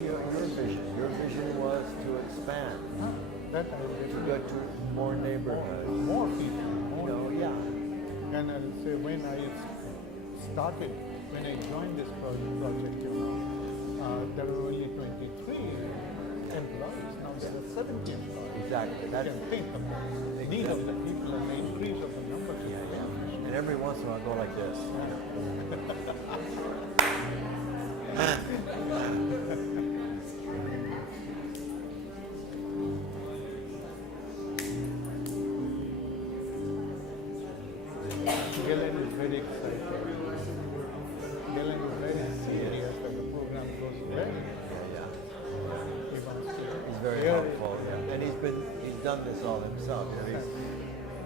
Your vision was to expand, Huh? That I to really go to more neighborhoods. more people, more. Yeah. And I'll say when I started, when I joined this project, there were only 23 employees. Now there are 70 employees. Exactly. You can think of the need of the people and the increase of the numbers. Yeah. And every once in a while I go like this. Galen is very excited. Galen is very serious that the program goes well. Yeah. He wants to He's very hear helpful. Yeah. And he's done this all himself.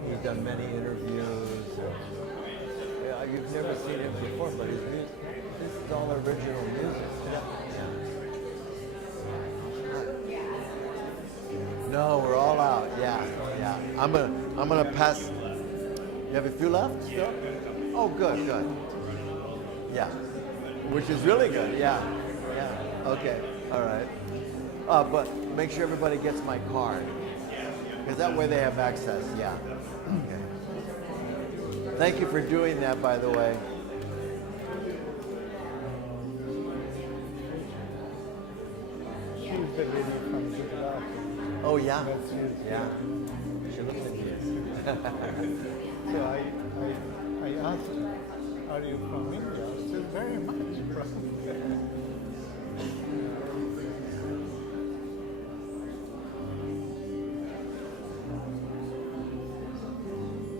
He's done many interviews. You've never seen him before, but his music, this is all original music. No, we're all out. Yeah. I'm gonna pass. You have a few left still? Oh, good. Yeah, which is really good. Yeah. Okay. All right. But make sure everybody gets my card, because that way they have access. Yeah. Okay. Thank you for doing that, by the way. she's the lady from Gujarat. Oh yeah. That's his. Yeah. She looks Indian. So I asked her, are you from India? She said, very much from India.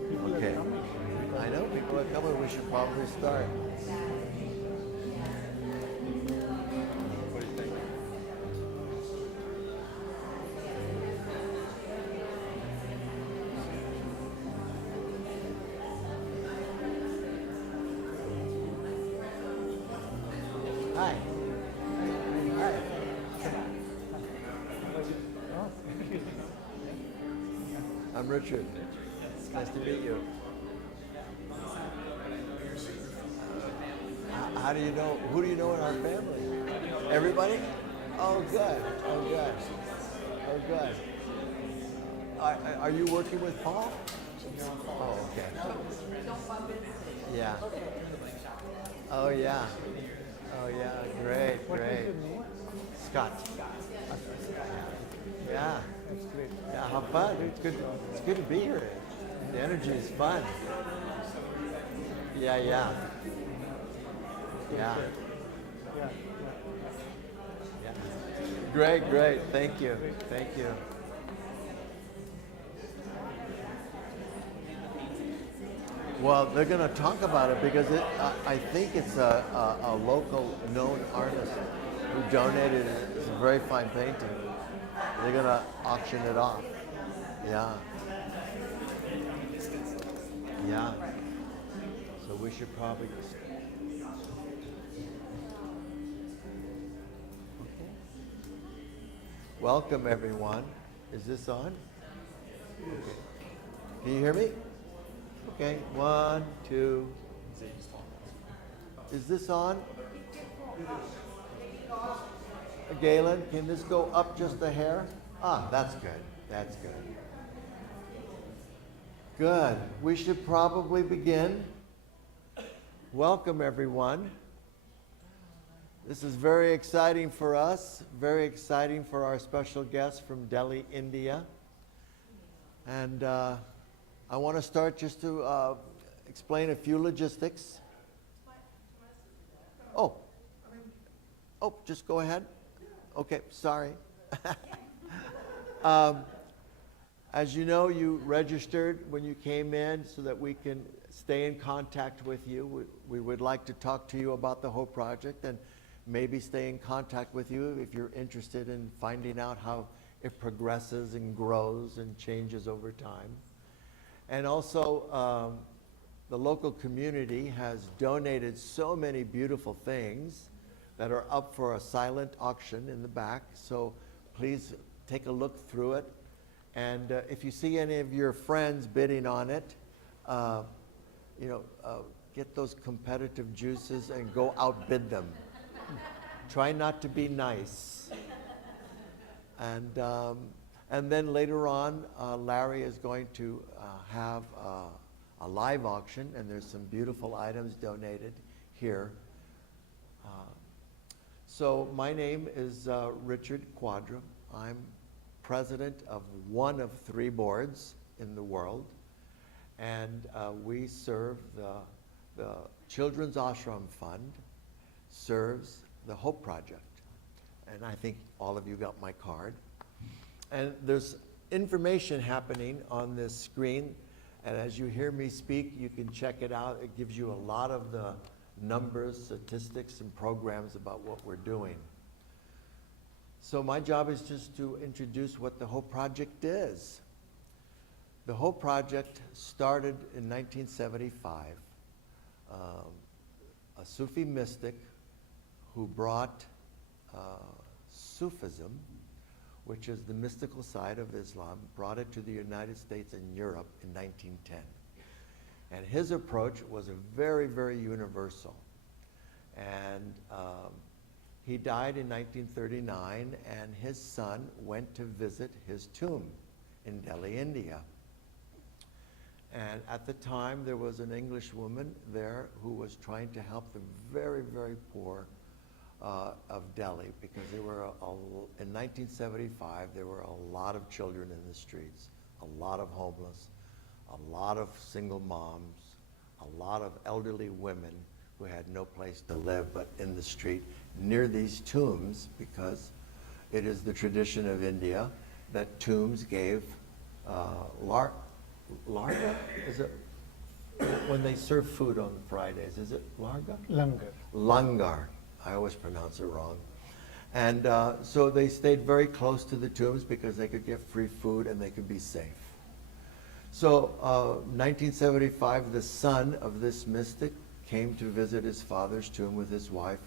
People Okay. are coming. I know people are coming. We should probably start. Hi. Hi. I'm Richard. Nice to meet you. How do you know? Who do you know in our family? Everybody? Oh, good. Are you working with Paul? Oh, okay. Yeah. Oh, yeah. Great. What is your name? Scott. Yeah. That's great. Yeah, how fun. It's good to be here. The energy is fun. Yeah. Yeah. Great. Thank you. Well, they're going to talk about it because I think it's a local known artist who donated it. It's a very fine painting. They're going to auction it off. Yeah. So we should probably. Welcome, everyone. Is this on? Okay. Can you hear me? Okay, 1, 2. Is this on? Galen, can this go up just a hair? Ah, that's good. Good. We should probably begin. Welcome, everyone. This is very exciting for us, very exciting for our special guest from Delhi, India. And I want to start just to explain a few logistics. Oh, just go ahead. Okay, sorry. As you know, you registered when you came in so that we can stay in contact with you. We would like to talk to you about the whole project and maybe stay in contact with you if you're interested in finding out how it progresses and grows and changes over time. And also, the local community has donated so many beautiful things that are up for a silent auction in the back. So please take a look through it. And if you see any of your friends bidding on it, get those competitive juices and go outbid them. Try not to be nice. And then later on, Larry is going to have a live auction, and there's some beautiful items donated here. So my name is Richard Quadra. I'm president of one of 3 boards in the world, and we serve the Children's Ashram Fund, serves the Hope Project. And I think all of you got my card. And there's information happening on this screen, and as you hear me speak, you can check it out. It gives you a lot of the numbers, statistics, and programs about what we're doing. So my job is just to introduce what the Hope Project is. The Hope Project started in 1975. A Sufi mystic who brought Sufism, which is the mystical side of Islam, brought it to the United States and Europe in 1910. And his approach was a very, very universal. And he died in 1939, and his son went to visit his tomb in Delhi, India. And at the time, there was an English woman there who was trying to help the very, very poor of Delhi, because there were, in 1975, there were a lot of children in the streets, a lot of homeless, a lot of single moms, a lot of elderly women who had no place to live but in the street near these tombs, because it is the tradition of India that tombs gave larga? Is it when they serve food on Fridays? Is it larga? Langar. Langar. I always pronounce it wrong. And so they stayed very close to the tombs because they could get free food and they could be safe. So 1975, the son of this mystic came to visit his father's tomb with his wife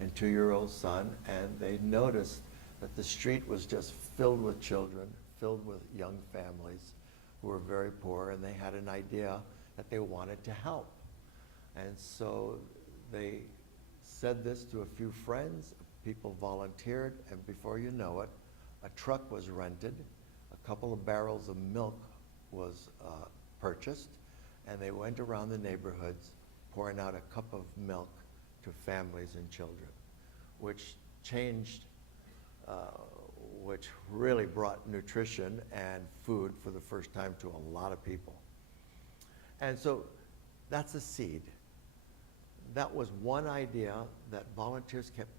and 2-year-old son, and they noticed that the street was just filled with children, filled with young families who were very poor, and they had an idea that they wanted to help. And so they said this to a few friends, people volunteered, and before you know it, a truck was rented, a couple of barrels of milk was purchased, and they went around the neighborhoods pouring out a cup of milk to families and children, which changed, which really brought nutrition and food for the first time to a lot of people. And so that's a seed. That was one idea that volunteers kept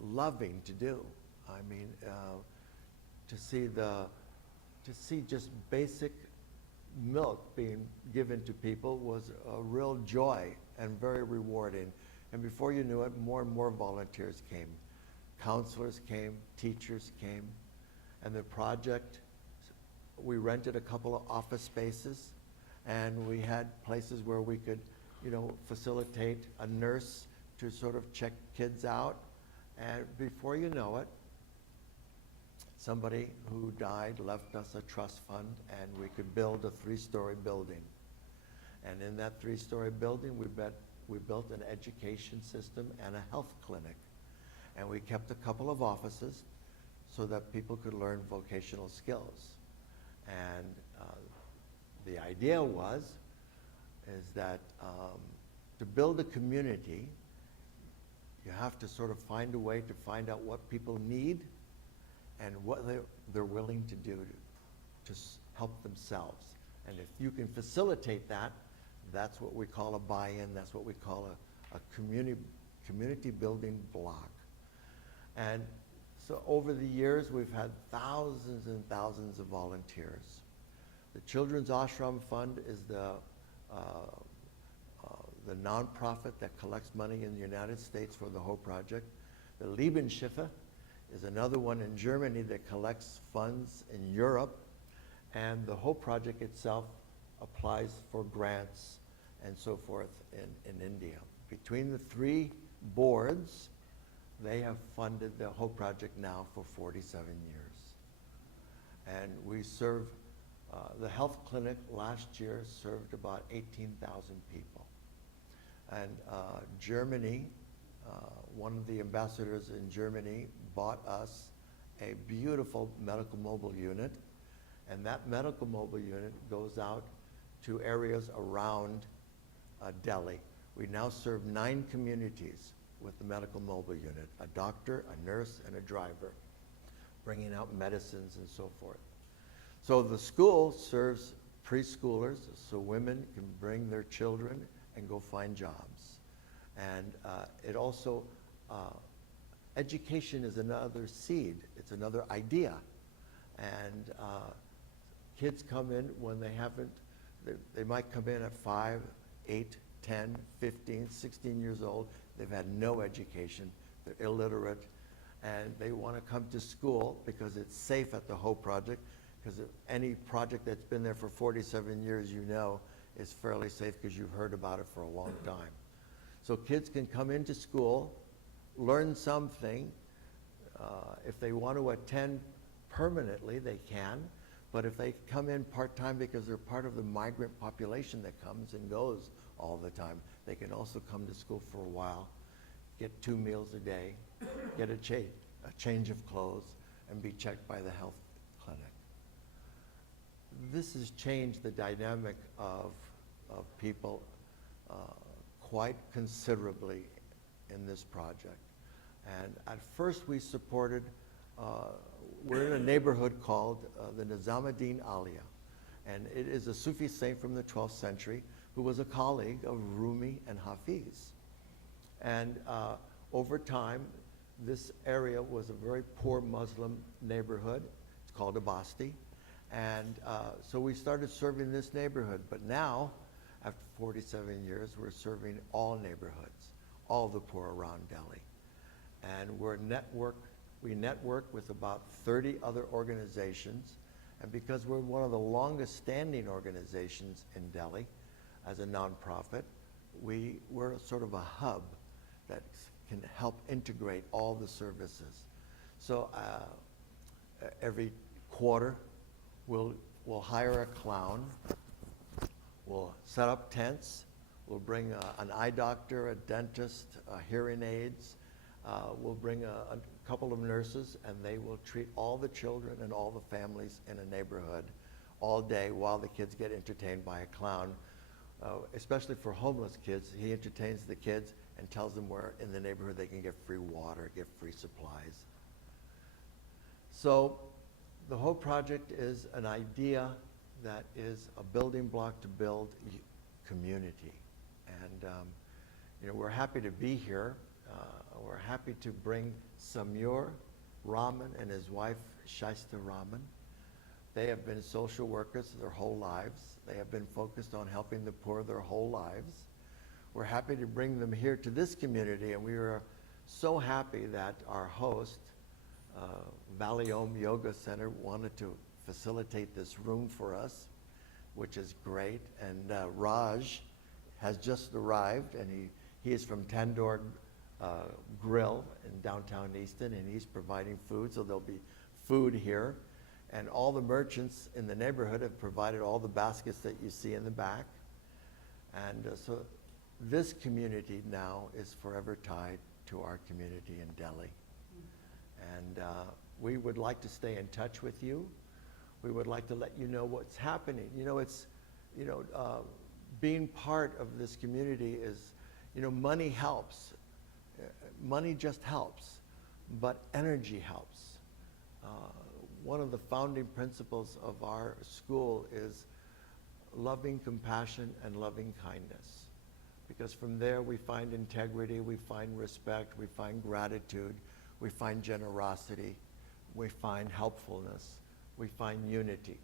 loving to do. I mean, to see just basic milk being given to people was a real joy and very rewarding. And before you knew it, more and more volunteers came. Counselors came, teachers came, and the project, we rented a couple of office spaces, and we had places where we could, you know, facilitate a nurse to sort of check kids out. And before you know it, somebody who died left us a trust fund, and we could build a 3-story building. And in that 3-story building, we built an education system and a health clinic. And we kept a couple of offices so that people could learn vocational skills. And the idea is that to build a community, you have to sort of find a way to find out what people need and what they're willing to do to help themselves. And if you can facilitate that, that's what we call a buy-in, that's what we call a community building block. And so over the years, we've had thousands and thousands of volunteers. The Children's Ashram Fund is the nonprofit that collects money in the United States for the Hope Project. The Lebensschiffe is another one in Germany that collects funds in Europe. And the Hope Project itself applies for grants and so forth in India. Between the 3 boards, they have funded the Hope Project now for 47 years. And we serve, the health clinic last year served about 18,000 people. And Germany one of the ambassadors in Germany bought us a beautiful medical mobile unit, and that medical mobile unit goes out to areas around Delhi. We now serve 9 communities with the medical mobile unit, a doctor, a nurse, and a driver, bringing out medicines and so forth. So the school serves preschoolers, so women can bring their children and go find jobs. And it also, education is another seed, it's another idea. And kids come in when they haven't, they might come in at 5, 8, 10, 15, 16 years old. They've had no education, they're illiterate, and they want to come to school because it's safe at the Hope Project, because any project that's been there for 47 years, you know, is fairly safe because you've heard about it for a long time. So kids can come into school, learn something. If they want to attend permanently, they can. But if they come in part-time because they're part of the migrant population that comes and goes all the time, they can also come to school for a while, get 2 meals a day, get a change of clothes, and be checked by the health clinic. This has changed the dynamic of people quite considerably in this project. And at first we supported, we're in a neighborhood called the Nizamuddin Alia. And it is a Sufi saint from the 12th century who was a colleague of Rumi and Hafiz. And over time, this area was a very poor Muslim neighborhood. It's called a basti. And so we started serving this neighborhood. But now, after 47 years, we're serving all neighborhoods, all the poor around Delhi. And we network with about 30 other organizations. And because we're one of the longest standing organizations in Delhi as a nonprofit, we're sort of a hub that can help integrate all the services. So every quarter, we'll hire a clown, we'll set up tents, we'll bring an eye doctor, a dentist, hearing aids, we'll bring a couple of nurses, and they will treat all the children and all the families in a neighborhood all day while the kids get entertained by a clown. Especially for homeless kids, he entertains the kids and tells them where in the neighborhood they can get free water, get free supplies. So the whole project is an idea that is a building block to build community. And we're happy to be here. We're happy to bring Samur Rahman and his wife, Shaista Rahman. They have been social workers their whole lives. They have been focused on helping the poor their whole lives. We're happy to bring them here to this community, and we are so happy that our host, Valley Om Yoga Center, wanted to facilitate this room for us, which is great. And Raj has just arrived, and he is from Tandoor Grill in downtown Easton, and he's providing food, so there'll be food here. And all the merchants in the neighborhood have provided all the baskets that you see in the back. And so this community now is forever tied to our community in Delhi. And we would like to stay in touch with you. We would like to let you know what's happening. Being part of this community is, money helps. Money just helps, but energy helps. One of the founding principles of our school is loving compassion and loving kindness. Because from there we find integrity, we find respect, we find gratitude, we find generosity, we find helpfulness, we find unity.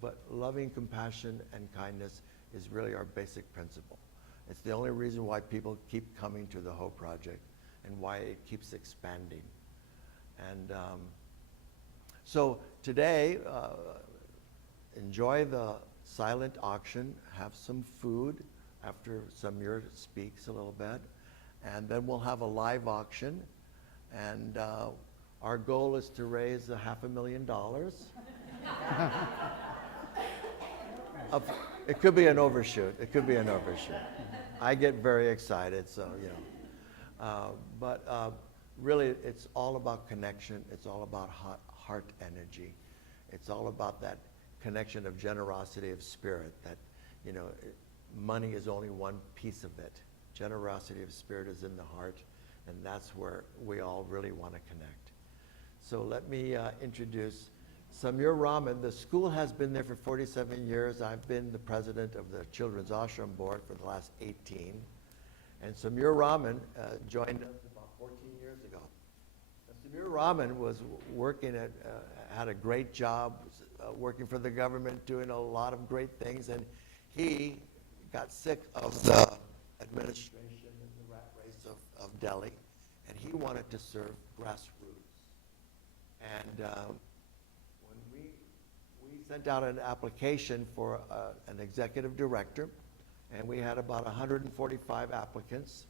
But loving compassion and kindness is really our basic principle. It's the only reason why people keep coming to the Hope Project and why it keeps expanding. And so today, enjoy the silent auction, have some food after Samir speaks a little bit, and then we'll have a live auction. And our goal is to raise $500,000. It could be an overshoot. It could be an overshoot. I get very excited, so But really, it's all about connection. It's all about heart energy. It's all about that connection of generosity of spirit. That, you know, money is only one piece of it. Generosity of spirit is in the heart, and that's where we all really want to connect. So let me introduce Samir Rahman. The school has been there for 47 years. I've been the president of the Children's Ashram Board for the last 18. And Samir Rahman joined us about 14 years ago. Now, Samir Rahman was working at, had a great job, working for the government, doing a lot of great things, and he got sick of the administration and the rat race of Delhi, and he wanted to serve grassroots. And when we sent out an application for an executive director, and we had about 145 applicants,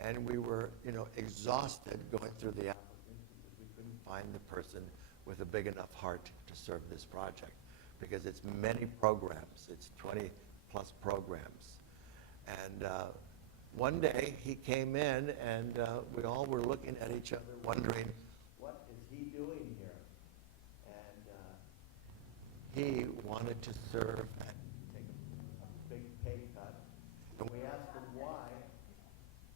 and we were, you know, exhausted going through the applicants because we couldn't find the person with a big enough heart to serve this project, because it's many programs. It's 20 plus programs. And one day he came in, and we all were looking at each other wondering, what is he doing here? And he wanted to serve and take a big pay cut. And we asked him why,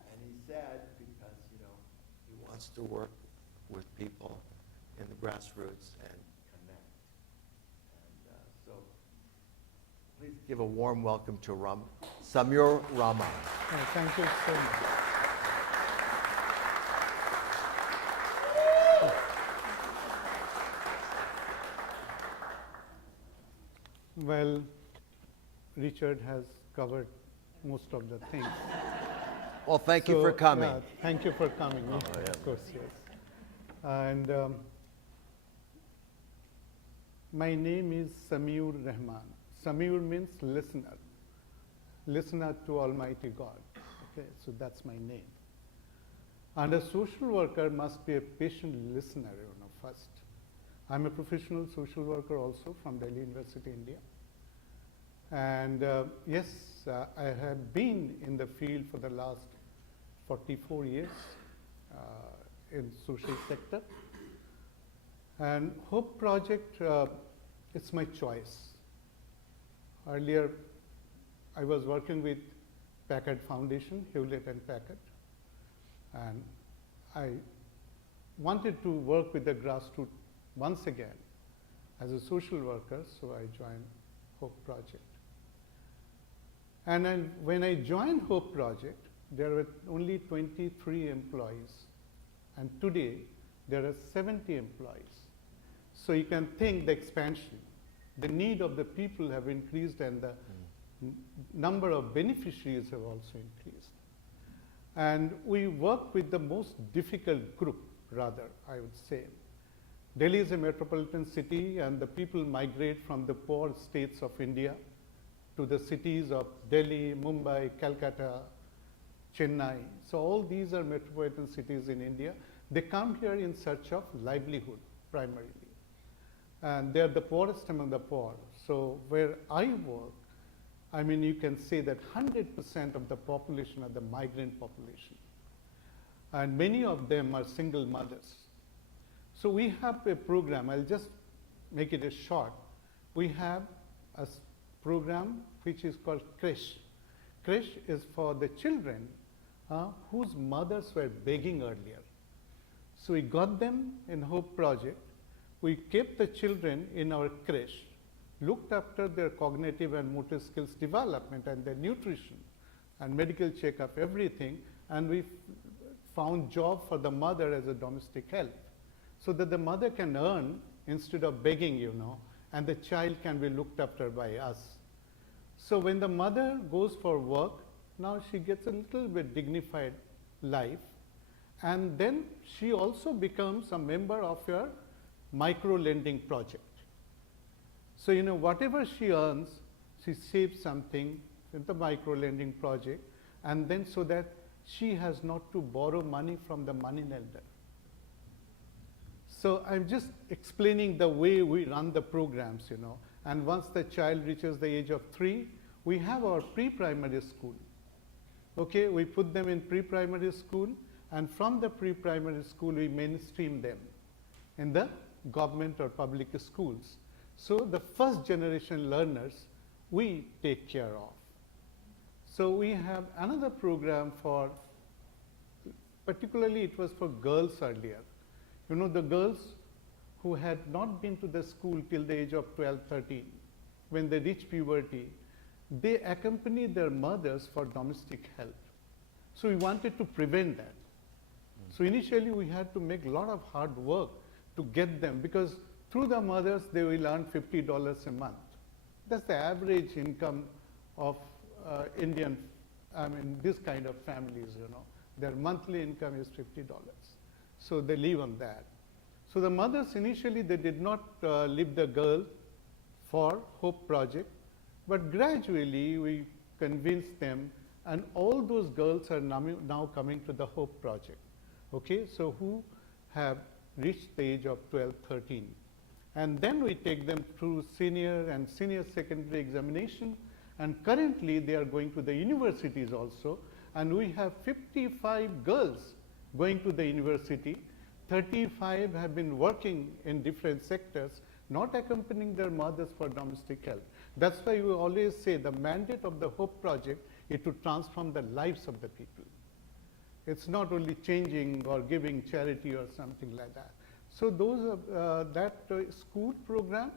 and he said, because, you know, he wants to work with people in the grassroots and connect. And so please give a warm welcome to Samir Rahman. Thank you so much. Well, Richard has covered most of the things. Well, thank you for coming. Yeah, thank you for coming. Oh, yeah. Of course, yes. And my name is Samir Rahman. Samir means listener. Listener to Almighty God. Okay, so that's my name. And a social worker must be a patient listener, you know, first. I'm a professional social worker also from Delhi University, India. And yes, I have been in the field for the last 44 years in social sector. And Hope Project, it's my choice. Earlier, I was working with Packard Foundation, Hewlett and Packard, and I wanted to work with the grassroots once again as a social worker, so I joined Hope Project. And when I joined Hope Project, there were only 23 employees, and today there are 70 employees. So you can think the expansion, the need of the people have increased, and the number of beneficiaries have also increased. And we work with the most difficult group, rather, I would say. Delhi is a metropolitan city, and the people migrate from the poor states of India to the cities of Delhi, Mumbai, Calcutta, Chennai. So all these are metropolitan cities in India. They come here in search of livelihood, primarily. And they're the poorest among the poor. So where I work, I mean, you can say that 100% of the population are the migrant population. And many of them are single mothers. So we have a program, I'll just make it a short. We have a program which is called Krish. Krish is for the children whose mothers were begging earlier. So we got them in Hope Project. We kept the children in our Krish, looked after their cognitive and motor skills development and their nutrition and medical checkup, everything, and we found job for the mother as a domestic help, so that the mother can earn instead of begging, you know, and the child can be looked after by us. So when the mother goes for work, now she gets a little bit dignified life, and then she also becomes a member of your micro lending project. So, you know, whatever she earns, she saves something in the micro lending project, and then so that she has not to borrow money from the money lender. So I'm just explaining the way we run the programs, you know. And once the child reaches the age of 3, we have our pre-primary school. Okay, we put them in pre-primary school. and from the pre-primary school we mainstream them in the government or public schools. So the first generation learners we take care of. So we have another program for, particularly it was for girls earlier. You know, the girls who had not been to the school till the age of 12, 13, when they reach puberty, they accompany their mothers for domestic help. So we wanted to prevent that. So initially we had to make a lot of hard work to get them, because through the mothers they will earn $50 a month. That's the average income of Indian, this kind of families, you know. Their monthly income is $50. So they live on that. So the mothers initially, they did not leave the girl for Hope Project, but gradually we convinced them, and all those girls are now coming to the Hope Project, okay? So who have reached the age of 12, 13. And then we take them through senior and senior secondary examination, and currently they are going to the universities also, and we have 55 girls going to the university. 35 have been working in different sectors, not accompanying their mothers for domestic help. That's why we always say the mandate of the Hope Project is to transform the lives of the people. It's not only changing or giving charity or something like that. So those are that school program,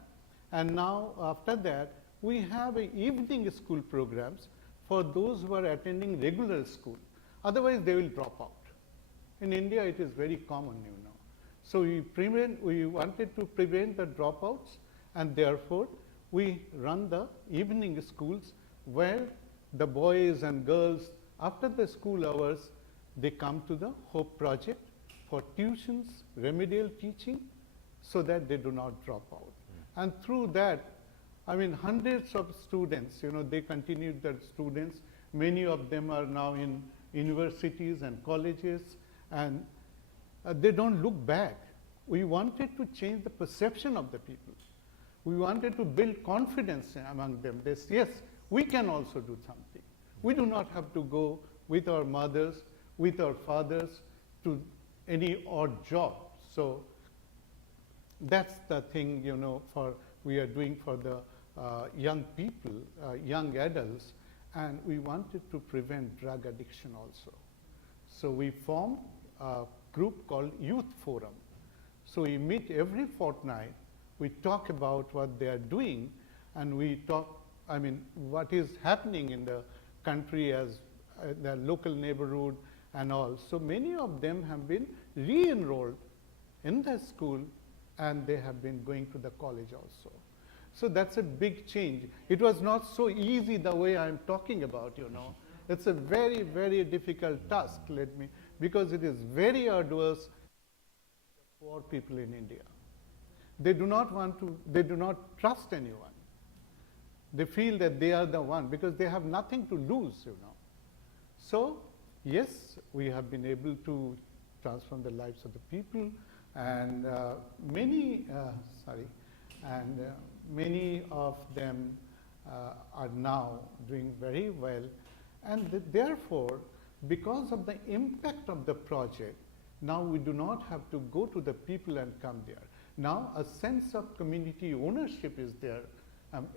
and now after that we have evening school programs for those who are attending regular school. Otherwise they will drop out. In India it is very common, you know. So we wanted to prevent the dropouts, and therefore we run the evening schools where the boys and girls, after the school hours, they come to the Hope Project for tuitions, remedial teaching, so that they do not drop out. And through that, hundreds of students, you know, they continued their students. Many of them are now in universities and colleges, and they don't look back. We wanted to change the perception of the people. We wanted to build confidence among them. They say, yes, we can also do something. We do not have to go with our mothers, with our fathers to any odd job. So that's the thing, you know, we are doing for the young people, young adults, and we wanted to prevent drug addiction also. So we formed a group called Youth Forum. So we meet every fortnight, we talk about what they are doing, and we talk, what is happening in the country as the local neighborhood and all. So many of them have been re-enrolled in the school, and they have been going to the college also. So that's a big change. It was not so easy the way I'm talking about, you know. It's a very, very difficult task, because it is very arduous for poor people in India. They do not trust anyone. They feel that they are the one, because they have nothing to lose, you know. So, yes, we have been able to transform the lives of the people, and many of them are now doing very well, and therefore, because of the impact of the project, now we do not have to go to the people and come there. Now a sense of community ownership is there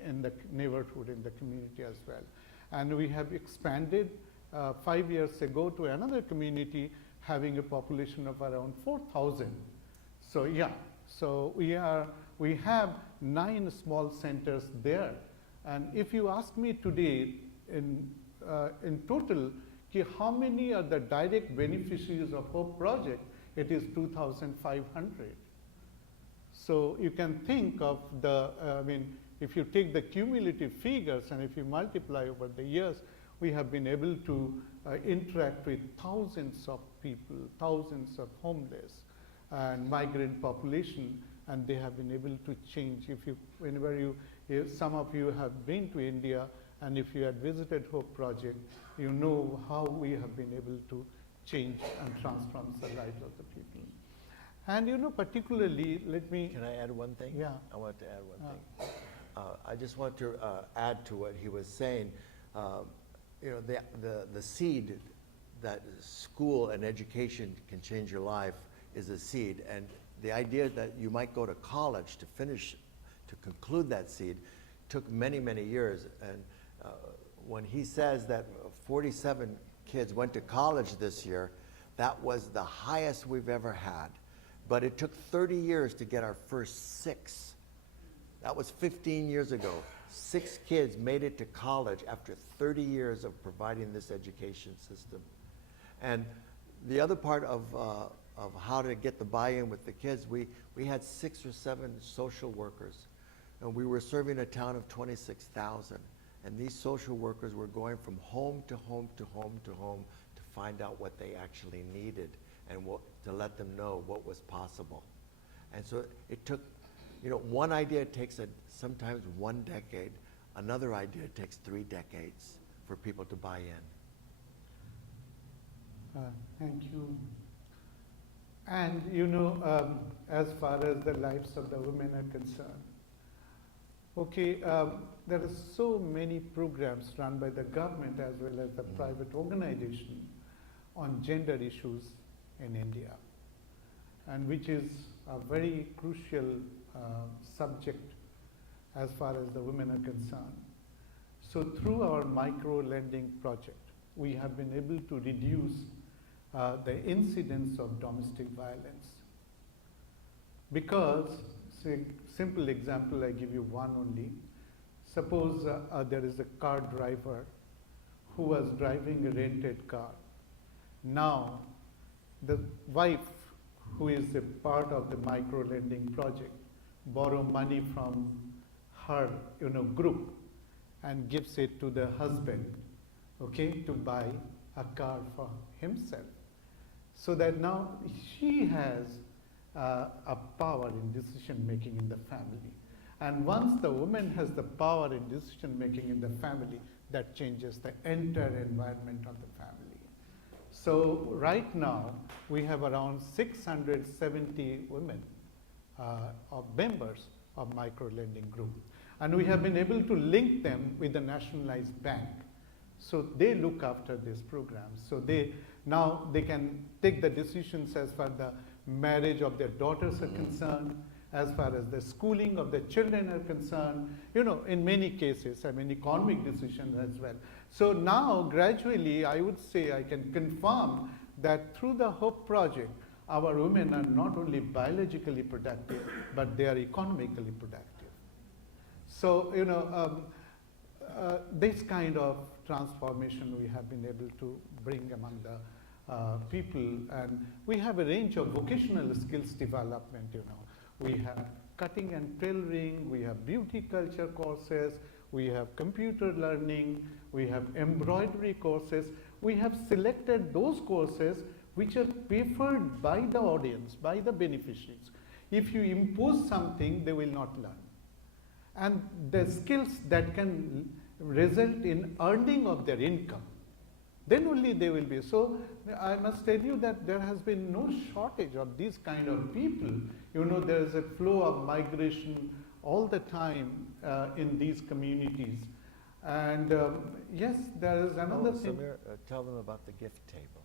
in the neighborhood, in the community as well. And we have expanded 5 years ago to another community having a population of around 4,000. So yeah, so we have 9 small centers there. And if you ask me today in total, how many are the direct beneficiaries of Hope Project, it is 2,500. So you can think of if you take the cumulative figures and if you multiply over the years, we have been able to interact with thousands of people, thousands of homeless and migrant population, and they have been able to change. Some of you have been to India, and if you had visited Hope Project, you know how we have been able to change and transform the lives of the people. And you know, particularly, Can I add one thing? Yeah. I want to add one thing. I just want to add to what he was saying. You know, the seed that school and education can change your life is a seed. And the idea that you might go to college to finish, to conclude that seed, took many, many years. And when he says that 47 kids went to college this year, that was the highest we've ever had. But it took 30 years to get our first 6. That was 15 years ago. 6 kids made it to college after 30 years of providing this education system. And the other part of how to get the buy-in with the kids, we had 6 or 7 social workers. And we were serving a town of 26,000. And these social workers were going from home to home to home to home to find out what they actually needed and to let them know what was possible. And so it took, one idea takes sometimes 1 decade. Another idea takes 3 decades for people to buy in. Thank you. And as far as the lives of the women are concerned, there are so many programs run by the government as well as the private organization on gender issues in India, and which is a very crucial subject as far as the women are concerned. So through our micro lending project, we have been able to reduce the incidence of domestic violence. Because, say, simple example, I give you one only. Suppose there is a car driver who was driving a rented car. Now, the wife, who is a part of the micro lending project, borrow money from her group and gives it to the husband, to buy a car for himself. So that now she has a power in decision making in the family. And once the woman has the power in decision making in the family, that changes the entire environment of the family. So right now, we have around 670 women of members of micro lending group. And we have been able to link them with the nationalized bank. So they look after this program. So now they can take the decisions as far as the marriage of their daughters are concerned, as far as the schooling of the children are concerned, in many cases, economic decisions as well. So now, gradually, I would say I can confirm that through the HOPE project, our women are not only biologically productive, but they are economically productive. So, this kind of transformation we have been able to bring among the people, and we have a range of vocational skills development, We have cutting and tailoring, we have beauty culture courses, we have computer learning, we have embroidery courses. We have selected those courses which are preferred by the audience, by the beneficiaries. If you impose something, they will not learn. And the skills that can result in earning of their income, then only they will be. So I must tell you that there has been no shortage of these kind of people. There is a flow of migration all the time in these communities. And yes, there is another thing. Samir, tell them about the gift table.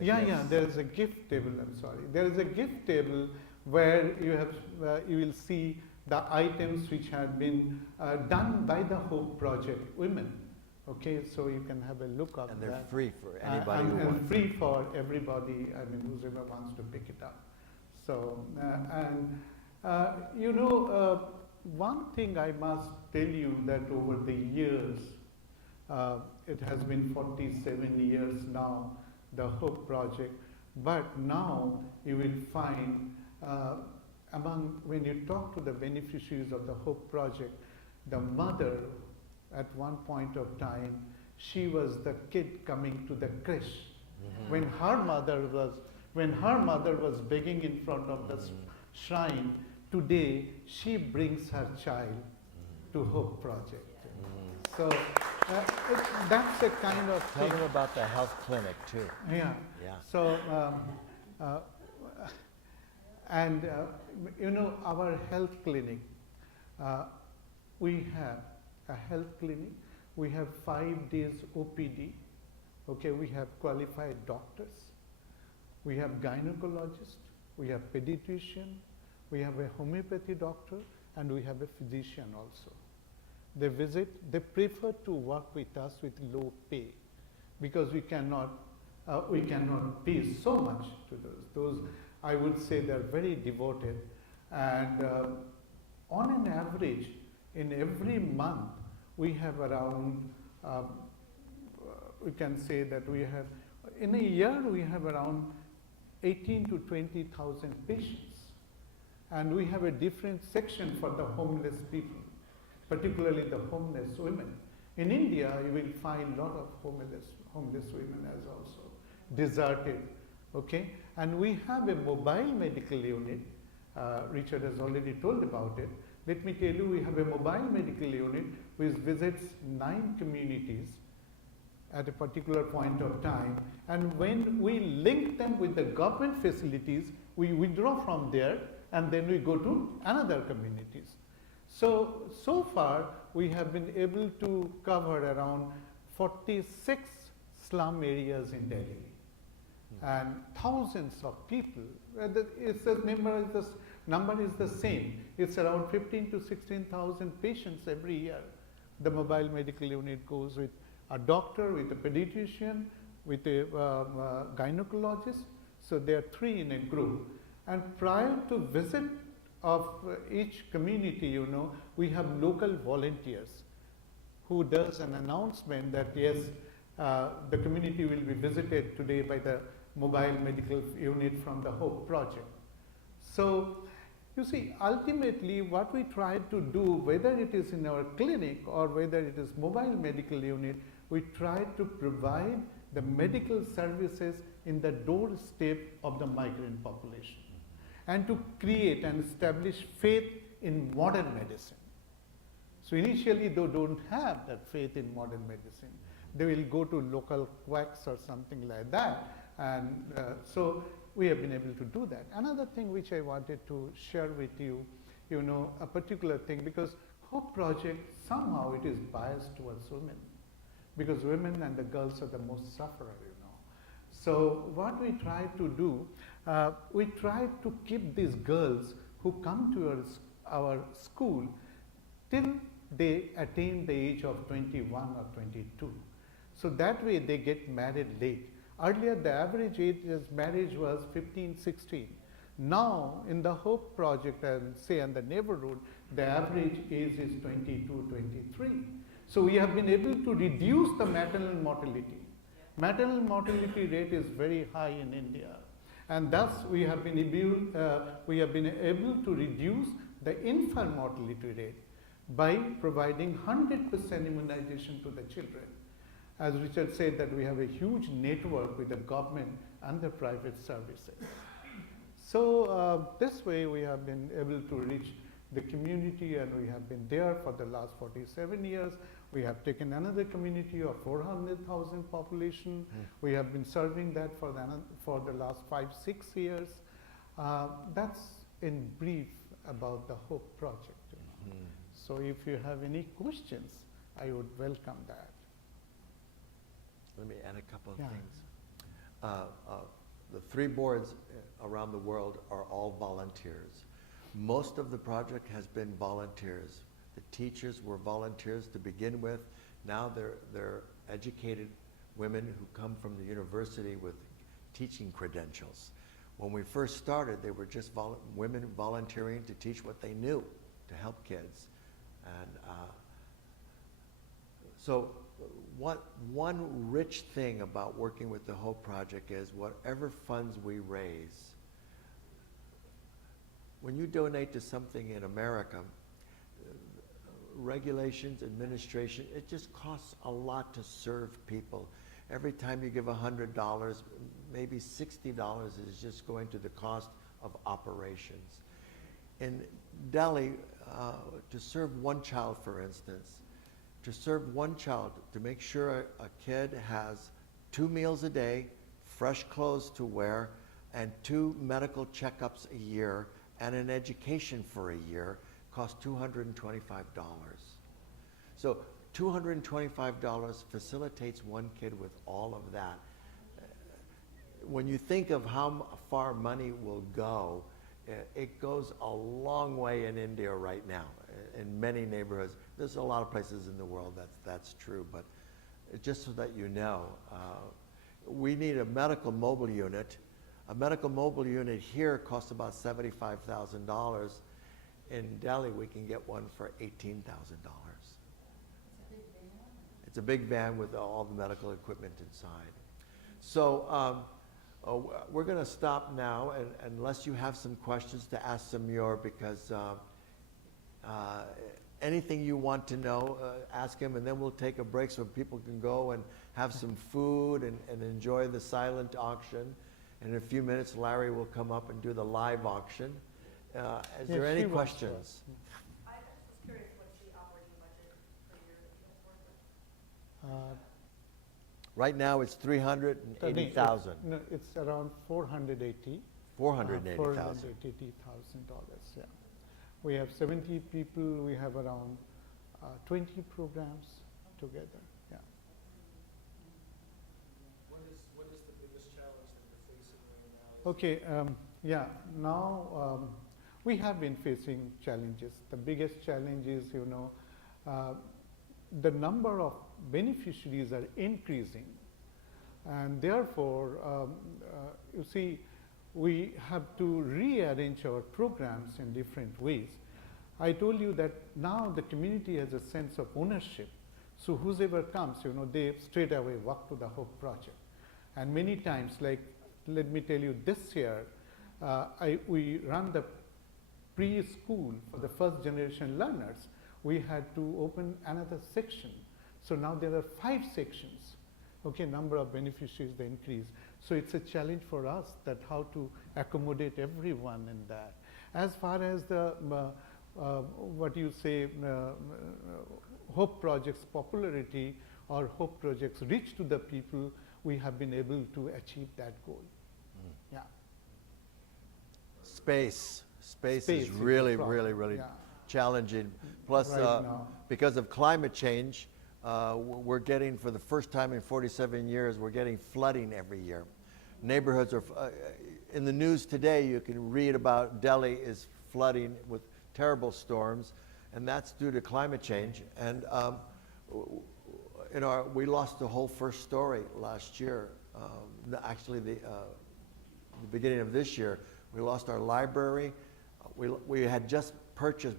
There is a gift table, I'm sorry. There is a gift table where you will see the items which have been done by the HOPE project women. So you can have a look at that. And they're free for anybody who wants. And free for everybody, whoever wants to pick it up. So, one thing I must tell you that over the years, it has been 47 years now, the HOPE project, but now you will find when you talk to the beneficiaries of the HOPE project, the mother at one point of time, she was the kid coming to the creche. When her mother was begging in front of the shrine, today she brings her child to HOPE project. So that's a kind of Tell thing. them about the health clinic too. Yeah. So our health clinic, we have a health clinic. We have 5 days OPD. Okay, we have qualified doctors, we have gynecologists, we have pediatrician, we have a homeopathy doctor, and we have a physician also. They prefer to work with us with low pay because we cannot pay so much to those. Those, I would say, they're very devoted, and on an average, in every month, we have around, we can say that we have, in a year, we have around 18 to 20,000 patients. And we have a different section for the homeless people, particularly the homeless women. In India, you will find a lot of homeless women as also deserted, okay? And we have a mobile medical unit. Richard has already told about it. Let me tell you, we have a mobile medical unit which visits 9 communities at a particular point of time. And when we link them with the government facilities, we withdraw from there and then we go to another communities. So far, we have been able to cover around 46 slum areas in Delhi. And thousands of people, number is the same. It's around 15 to 16,000 patients every year. The mobile medical unit goes with a doctor, with a pediatrician, with a gynecologist. So there are 3 in a group. And prior to visit of each community, you know, we have local volunteers who does an announcement that yes, the community will be visited today by the mobile medical unit from the Hope Project. So you see, ultimately what we try to do, whether it is in our clinic or whether it is mobile medical unit, we try to provide the medical services in the doorstep of the migrant population and to create and establish faith in modern medicine. So initially they don't have that faith in modern medicine. They will go to local quacks or something like that, and so we have been able to do that. Another thing which I wanted to share with you, you know, a particular thing, because Hope Project, somehow it is biased towards women, because women and the girls are the most sufferer, you know. So what we try to do, we try to keep these girls who come to our school till they attain the age of 21 or 22. So that way they get married late. Earlier the average age of marriage was 15, 16. Now in the Hope Project and say in the neighborhood, the average age is 22, 23. So we have been able to reduce the maternal mortality. Maternal mortality rate is very high in India. And thus we have been able to reduce the infant mortality rate by providing 100% immunization to the children. As Richard said, that we have a huge network with the government and the private services. So this way we have been able to reach the community, and we have been there for the last 47 years. We have taken another community of 400,000 population. We have been serving that for the last 5-6 years. That's in brief about the Hope Project. You know. So if you have any questions, I would welcome that. Let me add a couple of things. The 3 boards around the world are all volunteers. Most of the project has been volunteers. The teachers were volunteers to begin with. Now they're educated women who come from the university with teaching credentials. When we first started, they were just women volunteering to teach what they knew to help kids. And so one rich thing about working with the Hope Project is whatever funds we raise, when you donate to something in America, regulations, administration, it just costs a lot to serve people. Every time you give $100, maybe $60 is just going to the cost of operations. In Delhi, to serve one child, for instance, to make sure a kid has 2 meals a day, fresh clothes to wear, and 2 medical checkups a year, and an education for a year, costs $225. So $225 facilitates one kid with all of that. When you think of how far money will go, it goes a long way in India right now, in many neighborhoods. There's a lot of places in the world that's true, but just so that you know, we need a medical mobile unit. A medical mobile unit here costs about $75,000. In Delhi, we can get one for $18,000. It's a big van with all the medical equipment inside. So we're going to stop now, and unless you have some questions to ask Samir, because anything you want to know, ask him, and then we'll take a break so people can go and have some food and enjoy the silent auction. In a few minutes, Larry will come up and do the live auction. Is there any questions? I just was curious, what's the operating budget per year that you guys work with? Right now, it's 380,000. No, it's around 480. $480,000. $480,000, yeah. We have 70 people, we have around 20 programs together, yeah. What is the biggest challenge that you're facing right now? Okay, yeah, now we have been facing challenges. The biggest challenge is, the number of beneficiaries are increasing, and therefore, you see, we have to rearrange our programs in different ways. I told you that now the community has a sense of ownership. So whoever comes, they straight away walk to the Hope Project. And many times, like, let me tell you, this year, we run the preschool for the first generation learners. We had to open another section. So now there are 5 sections. Okay, number of beneficiaries, they increase. So it's a challenge for us that how to accommodate everyone in that. As far as the, what you say, Hope Project's popularity or Hope Project's reach to the people, we have been able to achieve that goal. Yeah. Space Space is is a really, problem, really, really yeah. challenging. Plus, Right now. because of climate change, we're getting, for the first time in 47 years, we're getting flooding every year. Neighborhoods are, in the news today, you can read about Delhi is flooding with terrible storms, and that's due to climate change. And we lost the whole first story last year. Actually, the beginning of this year, we lost our library. We had just purchased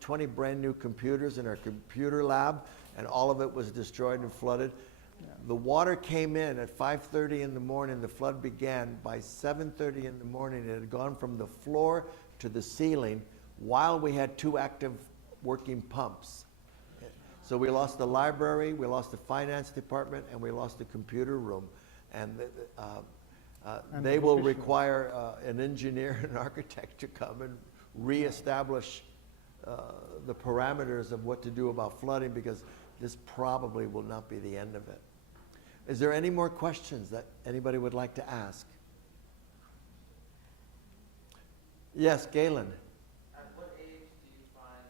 20 brand new computers in our computer lab, and all of it was destroyed and flooded. Yeah. The water came in at 5:30 in the morning. The flood began. By 7:30 in the morning, it had gone from the floor to the ceiling while we had 2 active working pumps. So we lost the library, we lost the finance department, and we lost the computer room. And they will require an engineer and architect to come and reestablish the parameters of what to do about flooding, because this probably will not be the end of it. Is there any more questions that anybody would like to ask? Yes, Galen. At what age do you find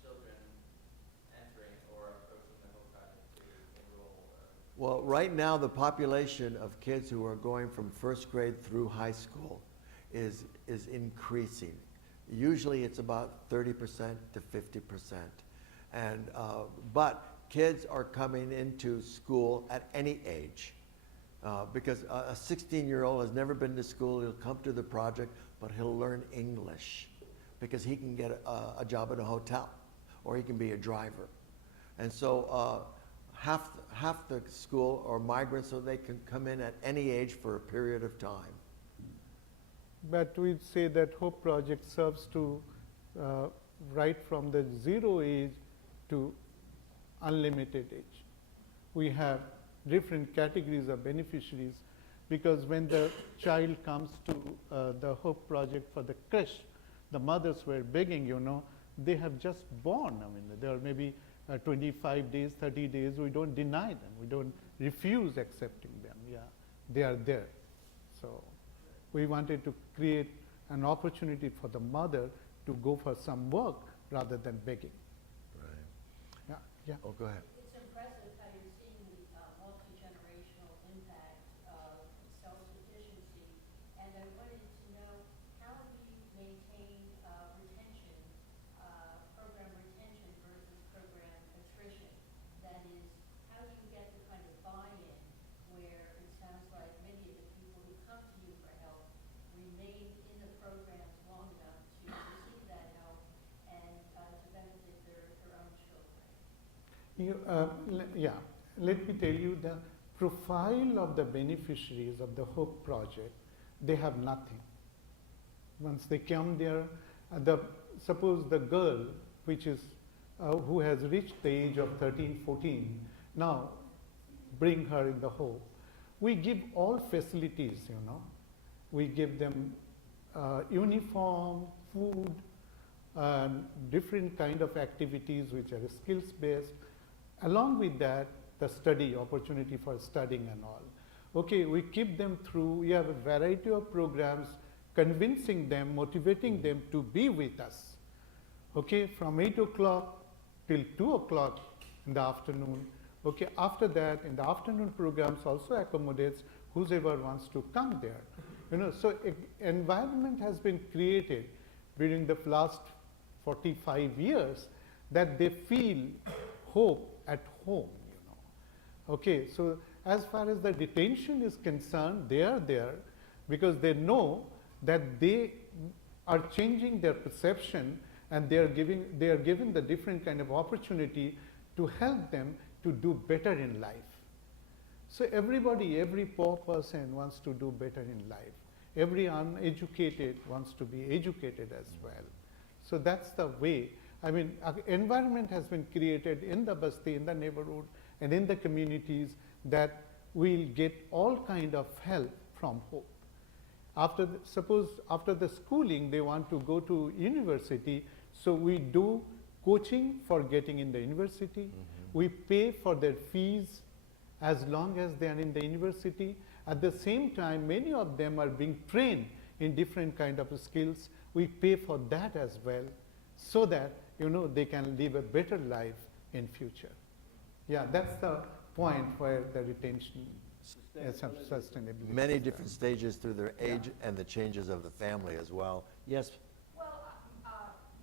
children entering or approaching the Hope Project to enroll? Well, right now the population of kids who are going from first grade through high school is increasing. Usually it's about 30% to 50%. And, but kids are coming into school at any age. Because a 16-year-old has never been to school, he'll come to the project, but he'll learn English because he can get a job at a hotel, or he can be a driver. And so half the school are migrants, so they can come in at any age for a period of time. But we'd say that Hope Project serves to right from the 0 age to unlimited age. We have different categories of beneficiaries, because when the child comes to the Hope Project for the creche, the mothers were begging, they have just born. I mean, there are maybe 25 days, 30 days, we don't deny them, we don't refuse accepting them, yeah, they are there. So we wanted to create an opportunity for the mother to go for some work rather than begging. Right. Yeah. Yeah. Oh, go ahead. It's impressive how you're seeing the multi-generational impact of self-sufficiency. And I wanted to know, how do you maintain retention, program retention versus program attrition? That is, how do you get the kind of buy-in where it sounds like many of the people who come to you for help remain in the programs long enough to receive that help and to benefit their own children? Yeah, let me tell you the profile of the beneficiaries of the Hope Project. They have nothing. Once they come there, suppose the girl which is who has reached the age of 13, 14, now bring her in the Hope. We give all facilities, We give them uniform, food, different kind of activities which are skills based. Along with that, the study, opportunity for studying and all. Okay, we keep them through, we have a variety of programs convincing them, motivating them to be with us. Okay, from 8 o'clock till 2 o'clock in the afternoon. Okay, after that, in the afternoon programs also accommodates whoever wants to come there. So environment has been created during the last 45 years that they feel hope at home, Okay, so as far as the detention is concerned, they are there because they know that they are changing their perception and they are given the different kind of opportunity to help them to do better in life. So everybody, every poor person wants to do better in life. Every uneducated wants to be educated as well. So that's the way. I mean, environment has been created in the basti, in the neighborhood, and in the communities that will get all kind of help from Hope. Suppose after the schooling they want to go to university, so we do coaching for getting in the university. We pay for their fees as long as they are in the university. At the same time, many of them are being trained in different kind of skills. We pay for that as well, so that they can live a better life in future. Yeah, that's the point where the retention and sustainability. Many different stages through their age and the changes of the family as well. Yes, Well,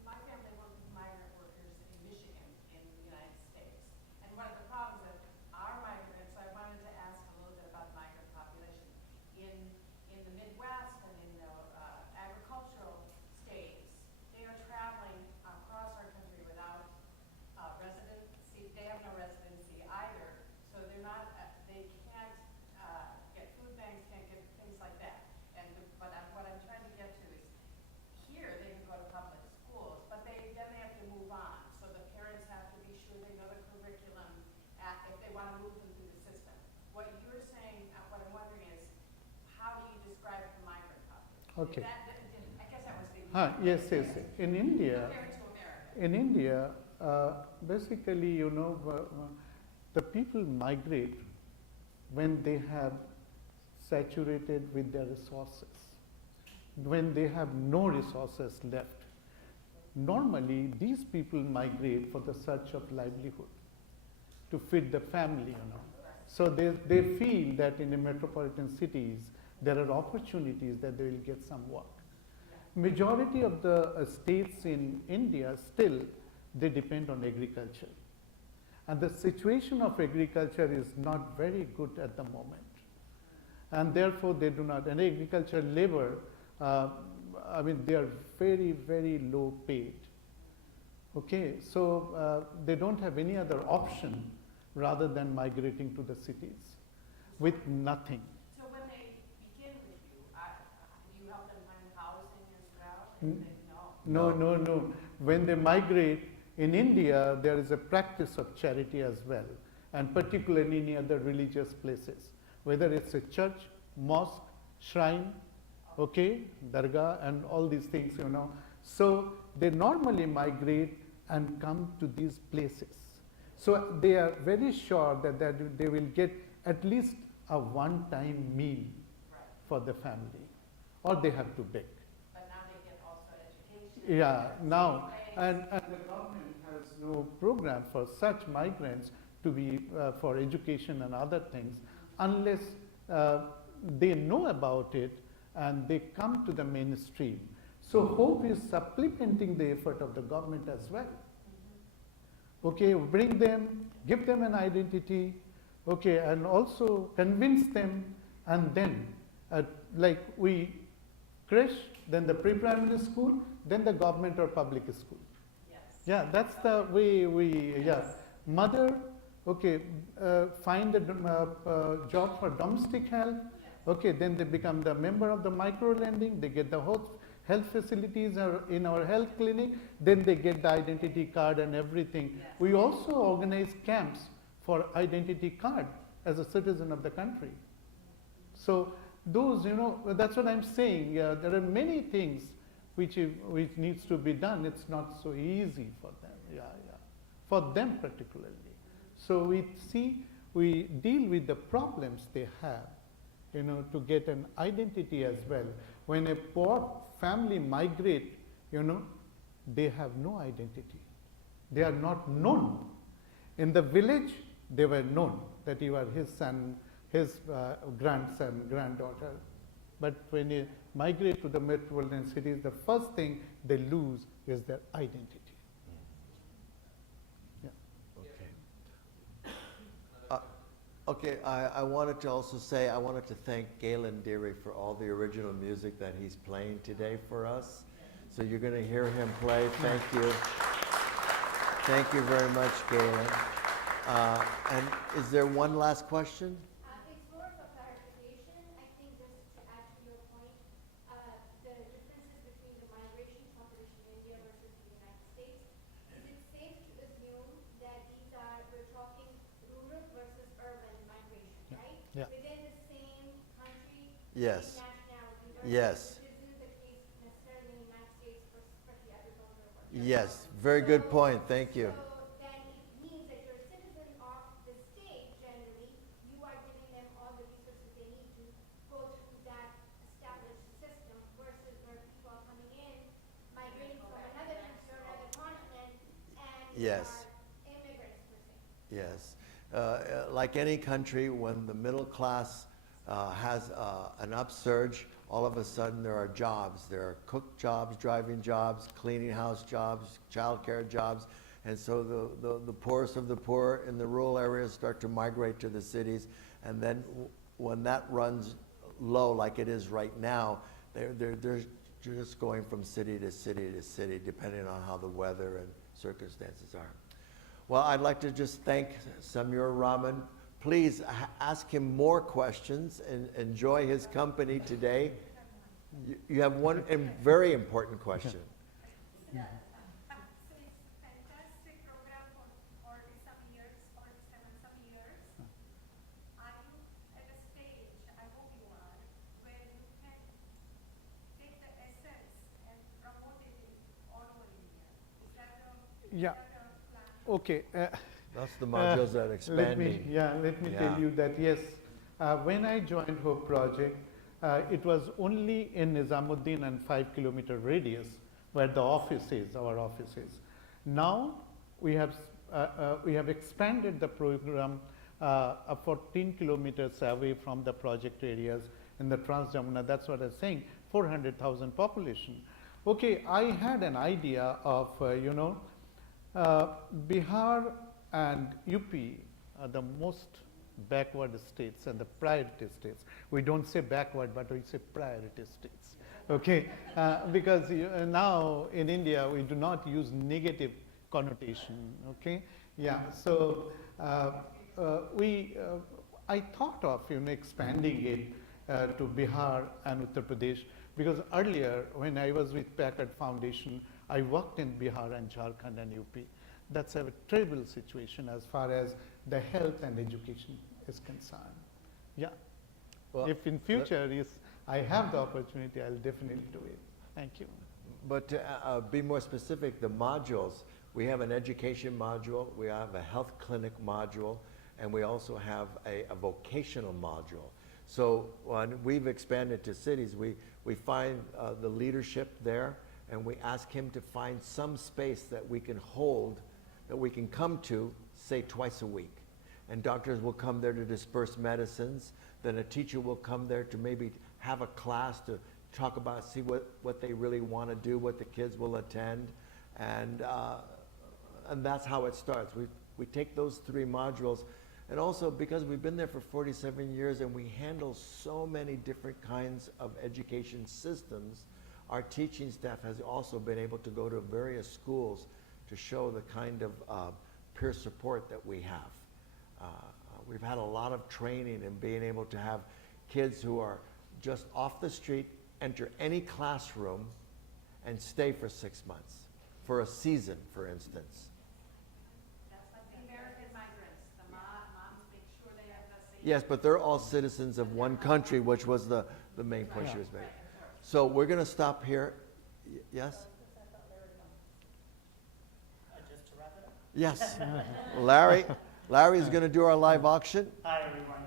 my family worked with migrant workers in Michigan, in the United States. And one of the problems that our migrants, I wanted to ask a little bit about the migrant population. In the Midwest and in the agricultural states, they are traveling across our country without residency. They have no residency either. So they're not, they can't get food banks, can't get things like that. But what I'm trying to get to is, here they can go to public schools, but then they have to move on. So the parents have to be sure they know the curriculum if they want to move them through the system. What you're saying, what I'm wondering is, how do you describe the migrant population? Okay. I guess that was the Yes. In India, compared to America. Basically, the people migrate when they have saturated with their resources, when they have no resources left. Normally, these people migrate for the search of livelihood, to feed the family, So they feel that in the metropolitan cities, there are opportunities that they will get some work. Majority of the states in India still, they depend on agriculture. And the situation of agriculture is not very good at the moment. And therefore they do not, and agriculture labor, they are very, very low paid. Okay, so they don't have any other option rather than migrating to the cities with nothing. So when they begin with you, do you help them find housing as well? And they, No. When they migrate, in India, there is a practice of charity as well, and particularly in other religious places, whether it's a church, mosque, shrine, okay, dargah, and all these things, So they normally migrate and come to these places. So they are very sure that they will get at least a one-time meal for the family, or they have to beg. But now they get also education. Yeah, now. They And the government has no program for such migrants to be for education and other things unless they know about it and they come to the mainstream. So Hope is supplementing the effort of the government as well. Okay, bring them, give them an identity, okay, and also convince them, and then like we creche, then the pre-primary school, then the government or public school. Yes. Yeah, that's the way we, yeah. Mother, okay, find a job for domestic help, okay, then they become the member of the micro-lending, they get the health facilities in our health clinic, then they get the identity card and everything. Yes. We also organize camps for identity card as a citizen of the country. So those, you know, that's what I'm saying. There are many things which needs to be done. It's not so easy for them, for them particularly. So we deal with the problems they have, you know, to get an identity as well. When a poor family migrate, you know, they have no identity. They are not known. In the village, they were known that you are his son, his grandson, granddaughter. But when you migrate to the metropolitan cities, the first thing they lose is their identity. Okay, I wanted to also say, I wanted to thank Galen Deary for all the original music that he's playing today for us. So you're going to hear him play. Thank you. Thank you very much, Galen. And is there one last question? It's more of a clarification. I think just to add to your point, the differences between the migration population in India versus the United States. Is it safe to assume that we're talking rural versus urban migration, right? Yeah. Within the same country, Yes. same nationality, versus Yes. which isn't the case necessarily in the United States for especially agricultural workers. Yes, very good point. Thank you. So then it means that you're a citizen of the state generally, you are giving them all the resources they need to go through that established system versus where people are coming in, migrating from another country or another continent, and Yes. are immigrants per se. Yes. Like any country, when the middle class has an upsurge, all of a sudden there are jobs. There are cook jobs, driving jobs, cleaning house jobs, childcare jobs. And so the poorest of the poor in the rural areas start to migrate to the cities. And then when that runs low, like it is right now, they're just going from city to city to city, depending on how the weather and circumstances are. Well, I'd like to just thank Samir Rahman. Please ask him more questions and enjoy his company today. You have one very important question. So it's a fantastic program for 47 years. Are you at a stage, I hope you are, where you can take the essence and promote it all over India? Is that Yeah. a plan? Okay. That's the modules that Let me expanding. tell you that yes, when I joined Hope Project, it was only in Nizamuddin and 5-kilometer radius where the office is, our office is. Now we have expanded the program 14 kilometers away from the project areas in the Trans-Jamuna. That's what I was saying, 400,000 population. Okay, I had an idea of, Bihar and UP are the most backward states and the priority states. We don't say backward, but we say priority states. Okay, because now in India we do not use negative connotation. Okay, yeah. So I thought of expanding it to Bihar and Uttar Pradesh, because earlier when I was with Packard Foundation, I worked in Bihar and Jharkhand and UP. That's a terrible situation as far as the health and education is concerned. Yeah. Well, If in future I have the opportunity, I'll definitely do it. Thank you. But to be more specific, the modules, we have an education module, we have a health clinic module, and we also have a vocational module. So when we've expanded to cities, we find the leadership there, and we ask him to find some space that we can hold, that we can come to, say twice a week. And doctors will come there to disperse medicines, then a teacher will come there to maybe have a class to talk about, see what they really want to do, what the kids will attend, and that's how it starts. We take those 3 modules, and also because we've been there for 47 years and we handle so many different kinds of education systems, our teaching staff has also been able to go to various schools to show the kind of peer support that we have. We've had a lot of training in being able to have kids who are just off the street enter any classroom and stay for 6 months, for a season, for instance. That's like the American migrants, the moms make sure they have the same. Yes, but they're all citizens of one country, which was the main point she was making. So we're going to stop here. Yes? Just to wrap it up. Yes. Larry's going to do our live auction. Hi, everyone.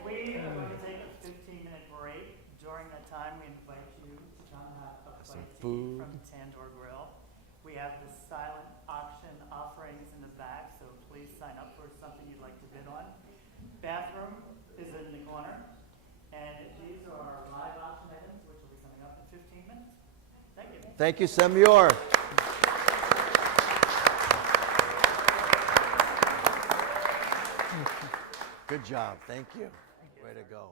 We are going to take a 15-minute break. During that time, we invite you to come have a Some bite to food. eat from Tandoor Grill. We have the silent auction offerings in the back, so please sign up for something you'd like to bid on. Bathroom is in the corner, and these are our live auction items, which will be coming up in 15 minutes. Thank you. Thank you, Semior. Good job. Thank you. Way to go.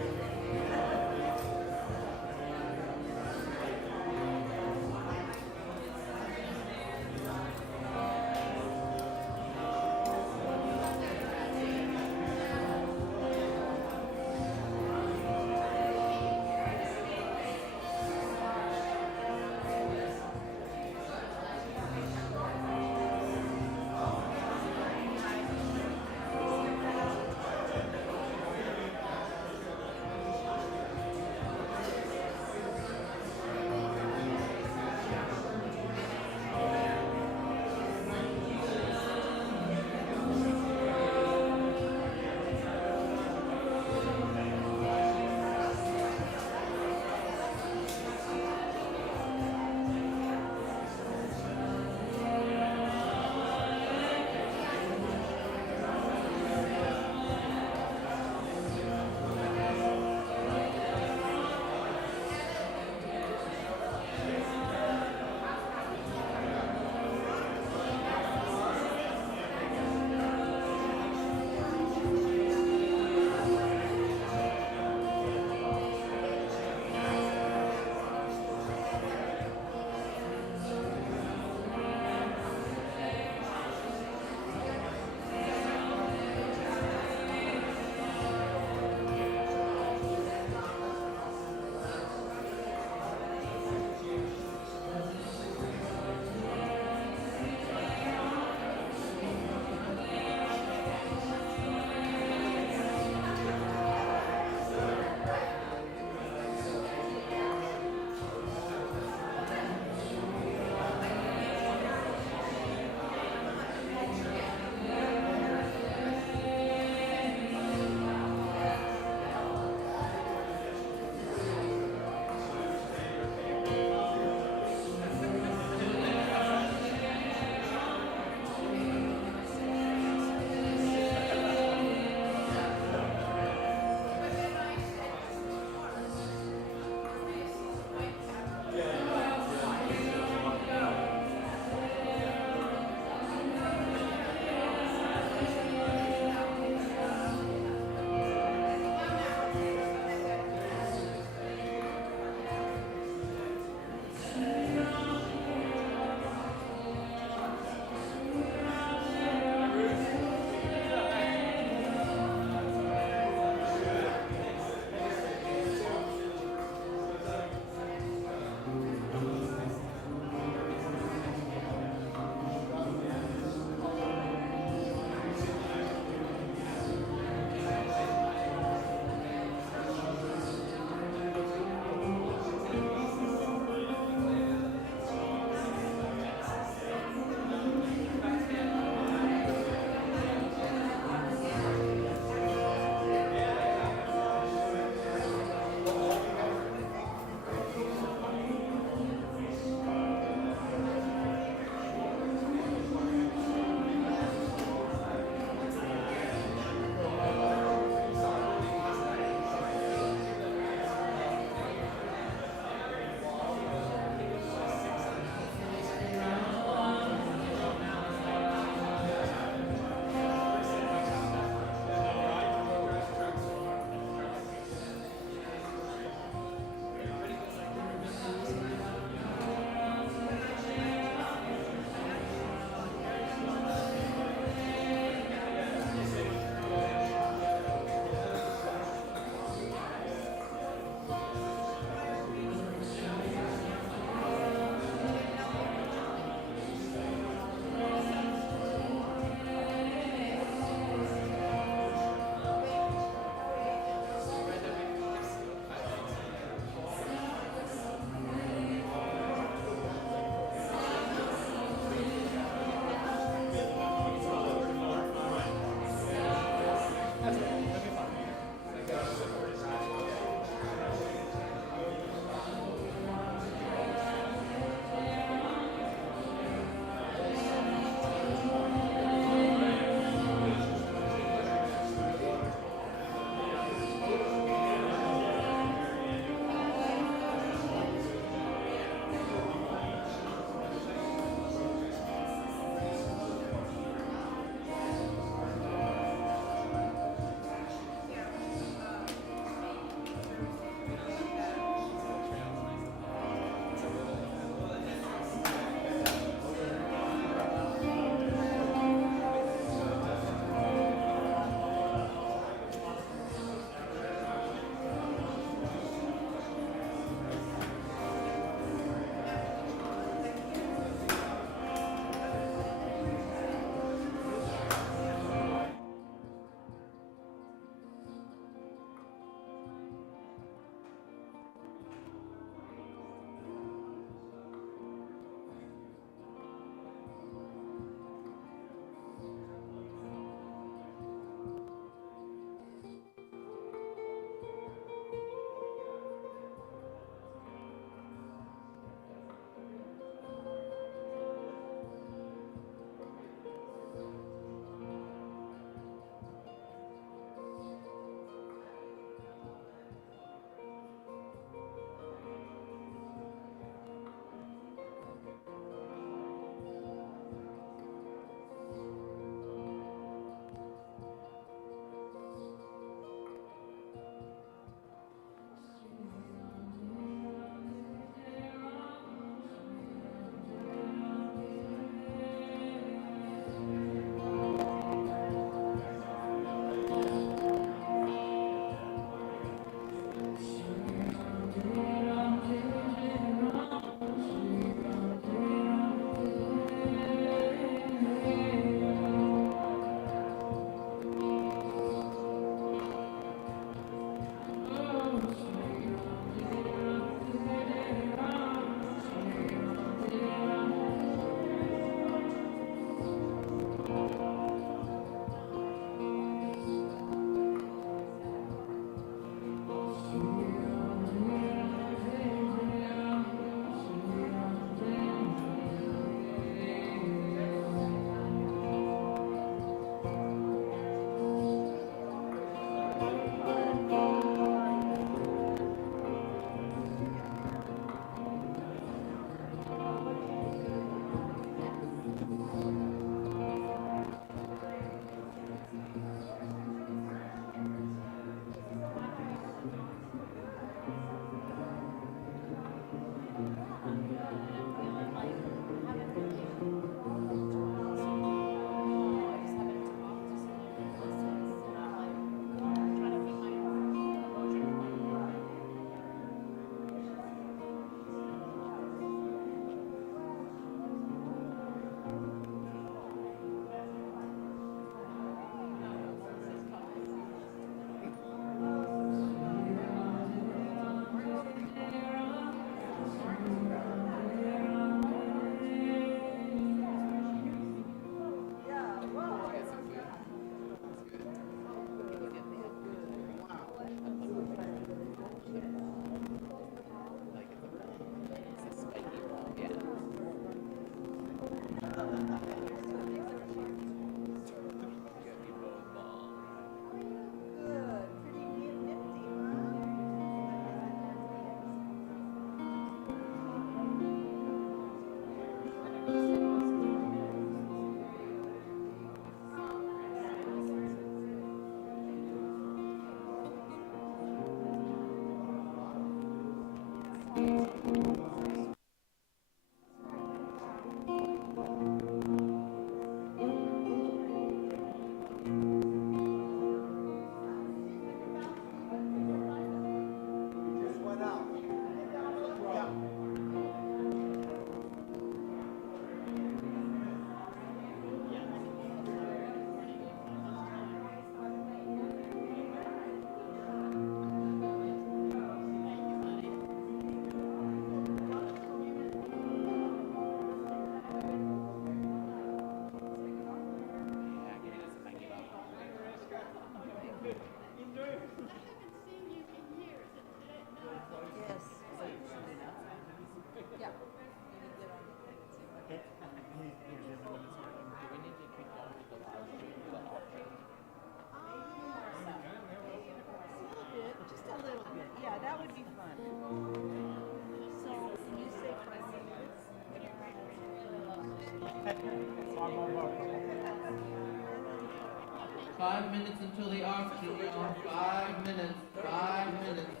5 minutes until the auction, y'all. 5 minutes. 5 minutes.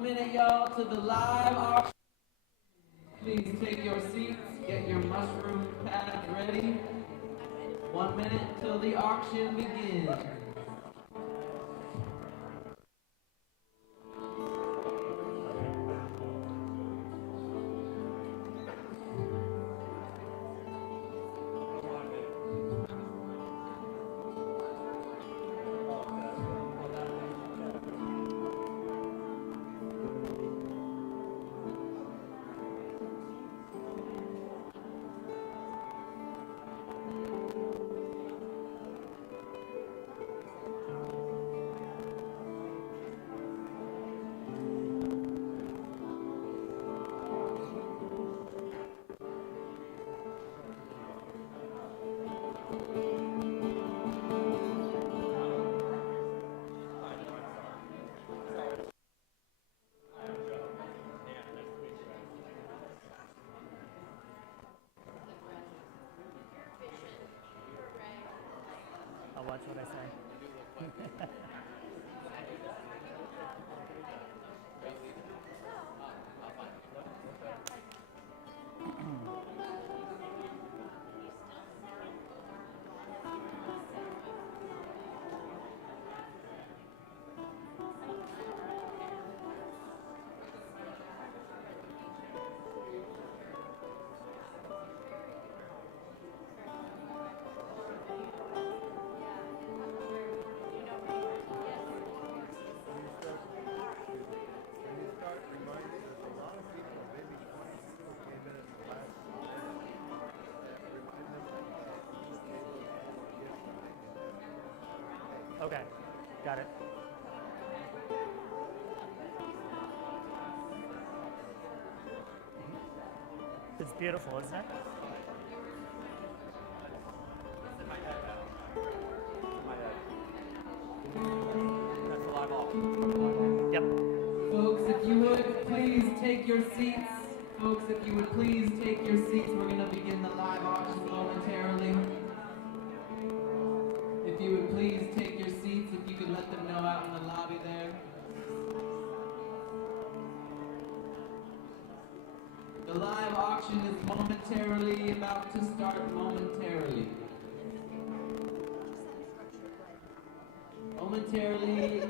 1 minute, y'all, to the live auction. Please take your seats, get your mushroom pads ready. 1 minute till the auction begins. watch what I say. Okay, got it. It's beautiful, isn't it? That's a live off. Yep. Folks, if you would please take your seats. Folks, if you would please take your seats. We're going to begin the live auction momentarily. If you would please take your seats, if you could let them know out in the lobby there. The live auction is momentarily about to start momentarily. Momentarily,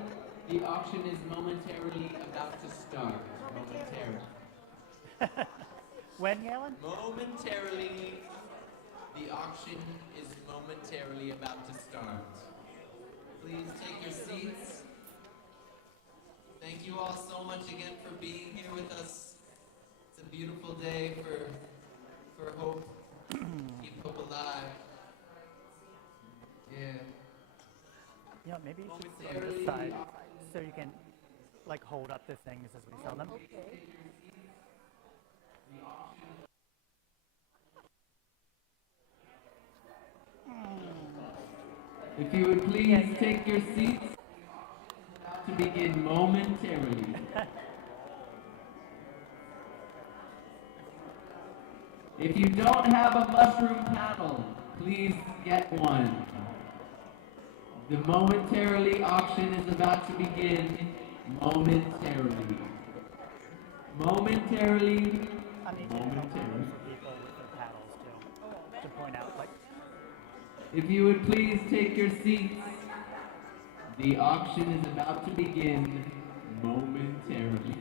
the auction is momentarily about to start. Momentarily. When, Galen? Momentarily, the auction is momentarily about to start. Please take your seats. Thank you all so much again for being here with us. It's a beautiful day for hope. Keep hope alive. Yeah. You know, maybe you should sit on this side so you can, like, hold up the things as we sell them. If you would please take your seats, about to begin momentarily. If you don't have a mushroom paddle, please get one. The momentarily auction is about to begin momentarily. Momentarily. I mean, Momentarily. people with their paddles too, to point out, like, If you would please take your seats, the auction is about to begin momentarily.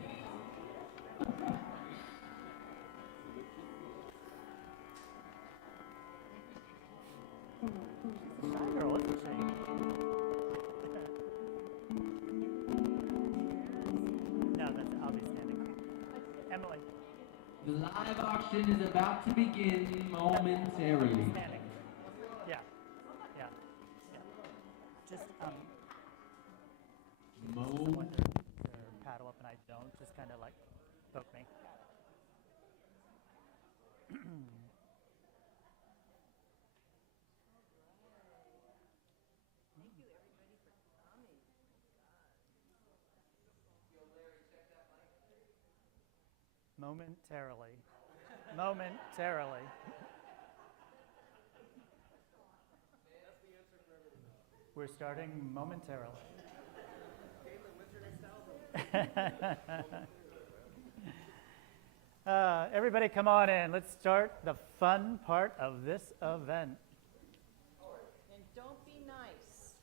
shy girl, isn't she? No, I'll be standing. Emily, The live auction is about to begin momentarily. standing. Yeah, yeah, yeah. Just, someone to paddle up and I don't, just kind of like poke me. Momentarily. Momentarily. We're starting momentarily. Everybody come on in. Let's start the fun part of this event. And don't be nice.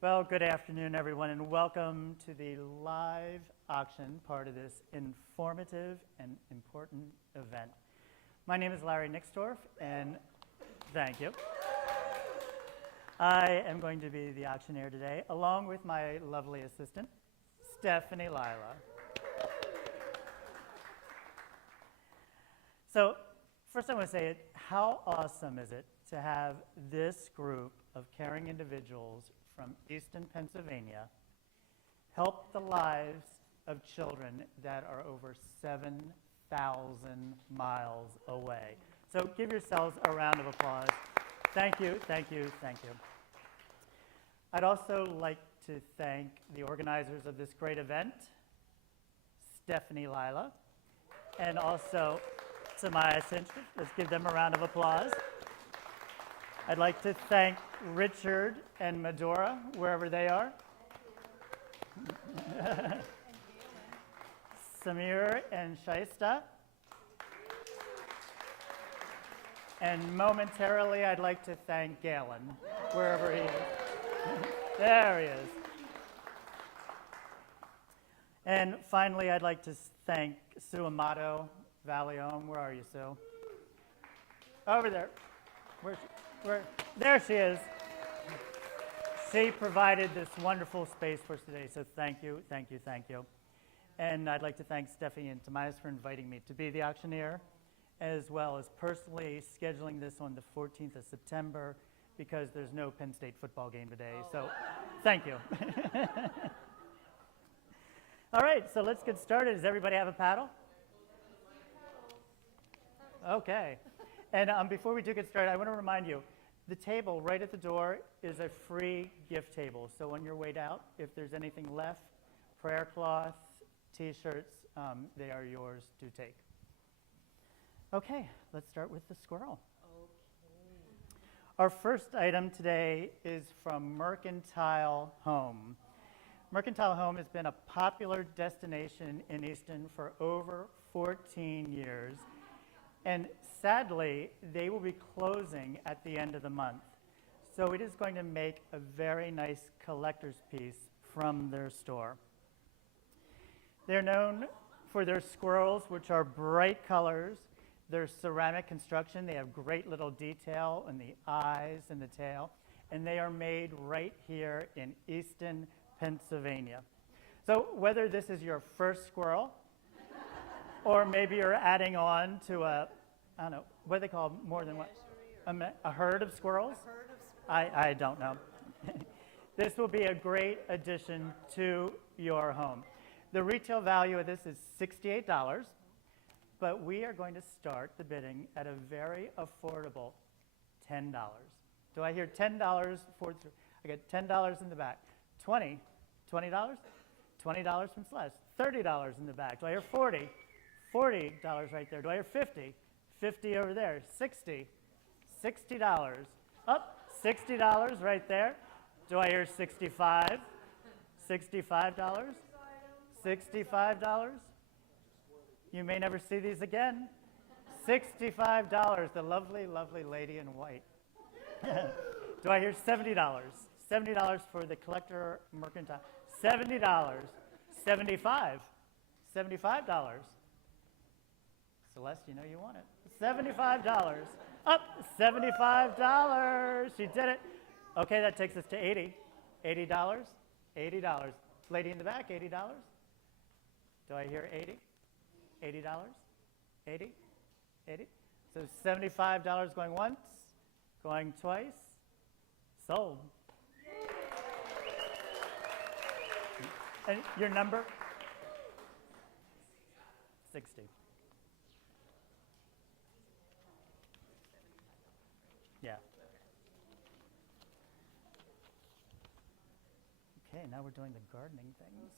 Well, good afternoon, everyone, and welcome to the live auction part of this informative and important event. My name is Larry Nixdorf, and thank you. I am going to be the auctioneer today, along with my lovely assistant, Stephanie Lila. So, first I want to say, how awesome is it to have this group of caring individuals from Easton, Pennsylvania, help the lives of children that are over 7,000 miles away. So give yourselves a round of applause. Thank you, thank you, thank you. I'd also like to thank the organizers of this great event, Stephanie Lila, and also to my assistants. Let's give them a round of applause. I'd like to thank Richard and Medora, wherever they are. Samir and Shaista. And momentarily, I'd like to thank Galen, wherever he is. There he is. And finally, I'd like to thank Sue Amato, Valium. Where are you, Sue? Over there. There she is. She provided this wonderful space for us today, so thank you, thank you, thank you. And I'd like to thank Stephanie and Tobias for inviting me to be the auctioneer, as well as personally scheduling this on the 14th of September because there's no Penn State football game today, so thank you. All right, so let's get started. Does everybody have a paddle? Okay. And before we do get started, I want to remind you, the table right at the door is a free gift table. So on your way out, if there's anything left, prayer cloth, T-shirts, they are yours to take. Okay, let's start with the squirrel. Our first item today is from Mercantile Home. Mercantile Home has been a popular destination in Easton for over 14 years. And sadly, they will be closing at the end of the month. So it is going to make a very nice collector's piece from their store. They're known for their squirrels, which are bright colors. Their ceramic construction, they have great little detail in the eyes and the tail. And they are made right here in Easton, Pennsylvania. So whether this is your first squirrel, or maybe you're adding on to I don't know, what do they call more than what? A herd of squirrels? A herd of squirrels. I don't know. This will be a great addition to your home. The retail value of this is $68, but we are going to start the bidding at a very affordable $10. Do I hear $10 for, I got $10 in the back. $20? $20 from Celeste. $30 in the back. Do I hear 40? $40 right there. Do I hear 50? 50 over there. 60. $60. Up. $60 right there. Do I hear 65? $65? $65? You may never see these again. $65. The lovely, lovely lady in white. Do I hear $70? $70 for the collector mercantile. $70. $75. $75. Celeste, you know you want it. $75. Up. $75. She did it. Okay, that takes us to $80. $80. $80. Lady in the back, $80. Do I hear 80? $80? 80? 80? So $75 going once, going twice. Sold. And your number? 60. Yeah. Okay, now we're doing the gardening things.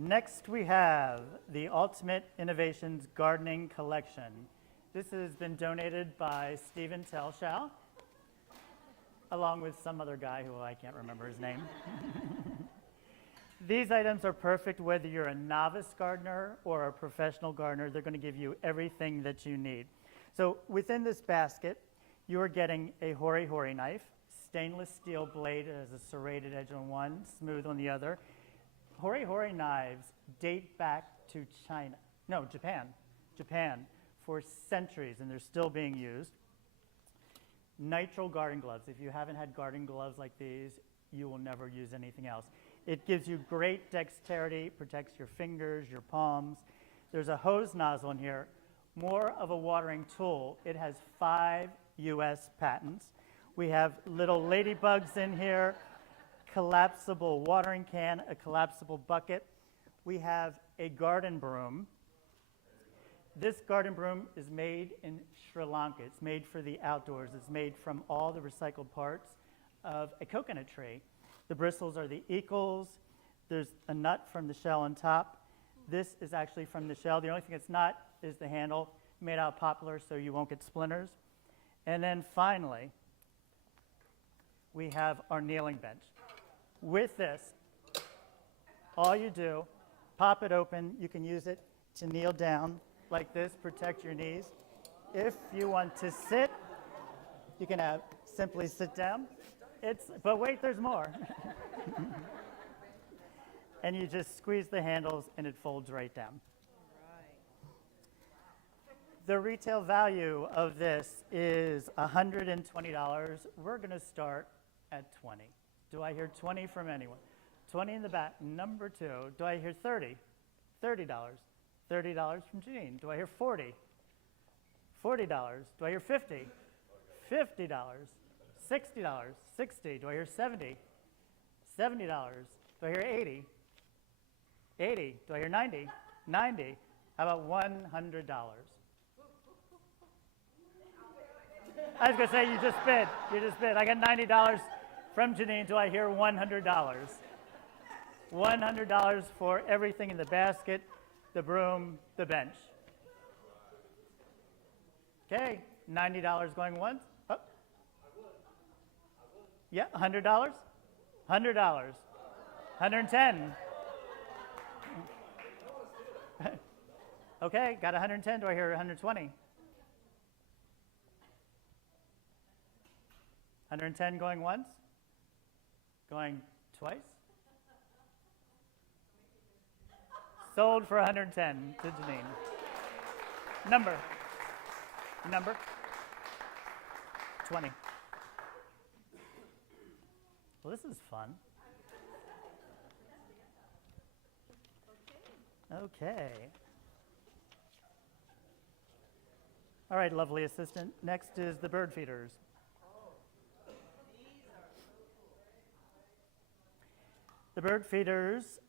Next, we have the Ultimate Innovations Gardening Collection. This has been donated by Stephen Telschow, along with some other guy who I can't remember his name. These items are perfect whether you're a novice gardener or a professional gardener. They're going to give you everything that you need. So within this basket, you are getting a hori-hori knife, stainless steel blade. It has a serrated edge on one, smooth on the other. Hori-hori knives date back to Japan for centuries, and they're still being used. Nitrile garden gloves. If you haven't had garden gloves like these, you will never use anything else. It gives you great dexterity, protects your fingers, your palms. There's a hose nozzle in here, more of a watering tool. It has 5 US patents. We have little ladybugs in here, collapsible watering can, a collapsible bucket. We have a garden broom. This garden broom is made in Sri Lanka. It's made for the outdoors. It's made from all the recycled parts of a coconut tree. The bristles are the equals. There's a nut from the shell on top. This is actually from the shell. The only thing it's not is the handle, made out of poplar so you won't get splinters. And then finally, we have our kneeling bench. With this, all you do, pop it open. You can use it to kneel down like this, protect your knees. If you want to sit, you can simply sit down. But wait, there's more. And you just squeeze the handles and it folds right down. The retail value of this is $120. We're going to start at 20. Do I hear 20 from anyone? 20 in the back. Number 2. Do I hear 30? $30. $30 from Janine. Do I hear 40? $40. Do I hear 50? $50. $60. 60. Do I hear 70? $70. Do I hear 80? 80. Do I hear 90? 90. How about $100? I was going to say, you just bid. You just bid. I got $90 from Janine. Do I hear $100? $100 for everything in the basket, the broom, the bench. Okay, $90 going once. Oh. Yeah, $100? $100. $110. Okay, got 110. Do I hear 120? 110 going once? Going twice? Sold for 110 to Janine. Number 20. Well, this is fun. Okay. All right, lovely assistant. Next is the bird feeders. The bird feeders,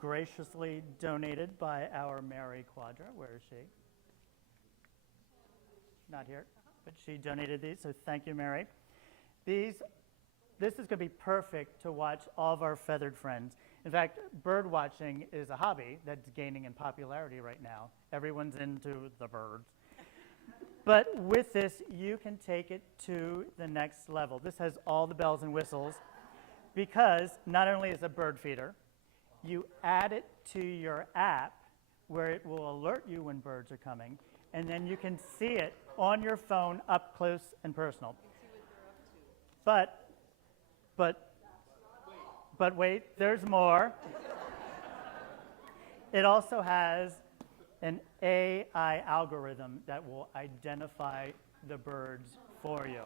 graciously donated by our Mary Quadra. Where is she? Not here, but she donated these, so thank you, Mary. This is going to be perfect to watch all of our feathered friends. In fact, bird watching is a hobby that's gaining in popularity right now. Everyone's into the birds. But with this, you can take it to the next level. This has all the bells and whistles because not only is it a bird feeder, you add it to your app where it will alert you when birds are coming, and then you can see it on your phone up close and personal. But wait, there's more. It also has an AI algorithm that will identify the birds for you,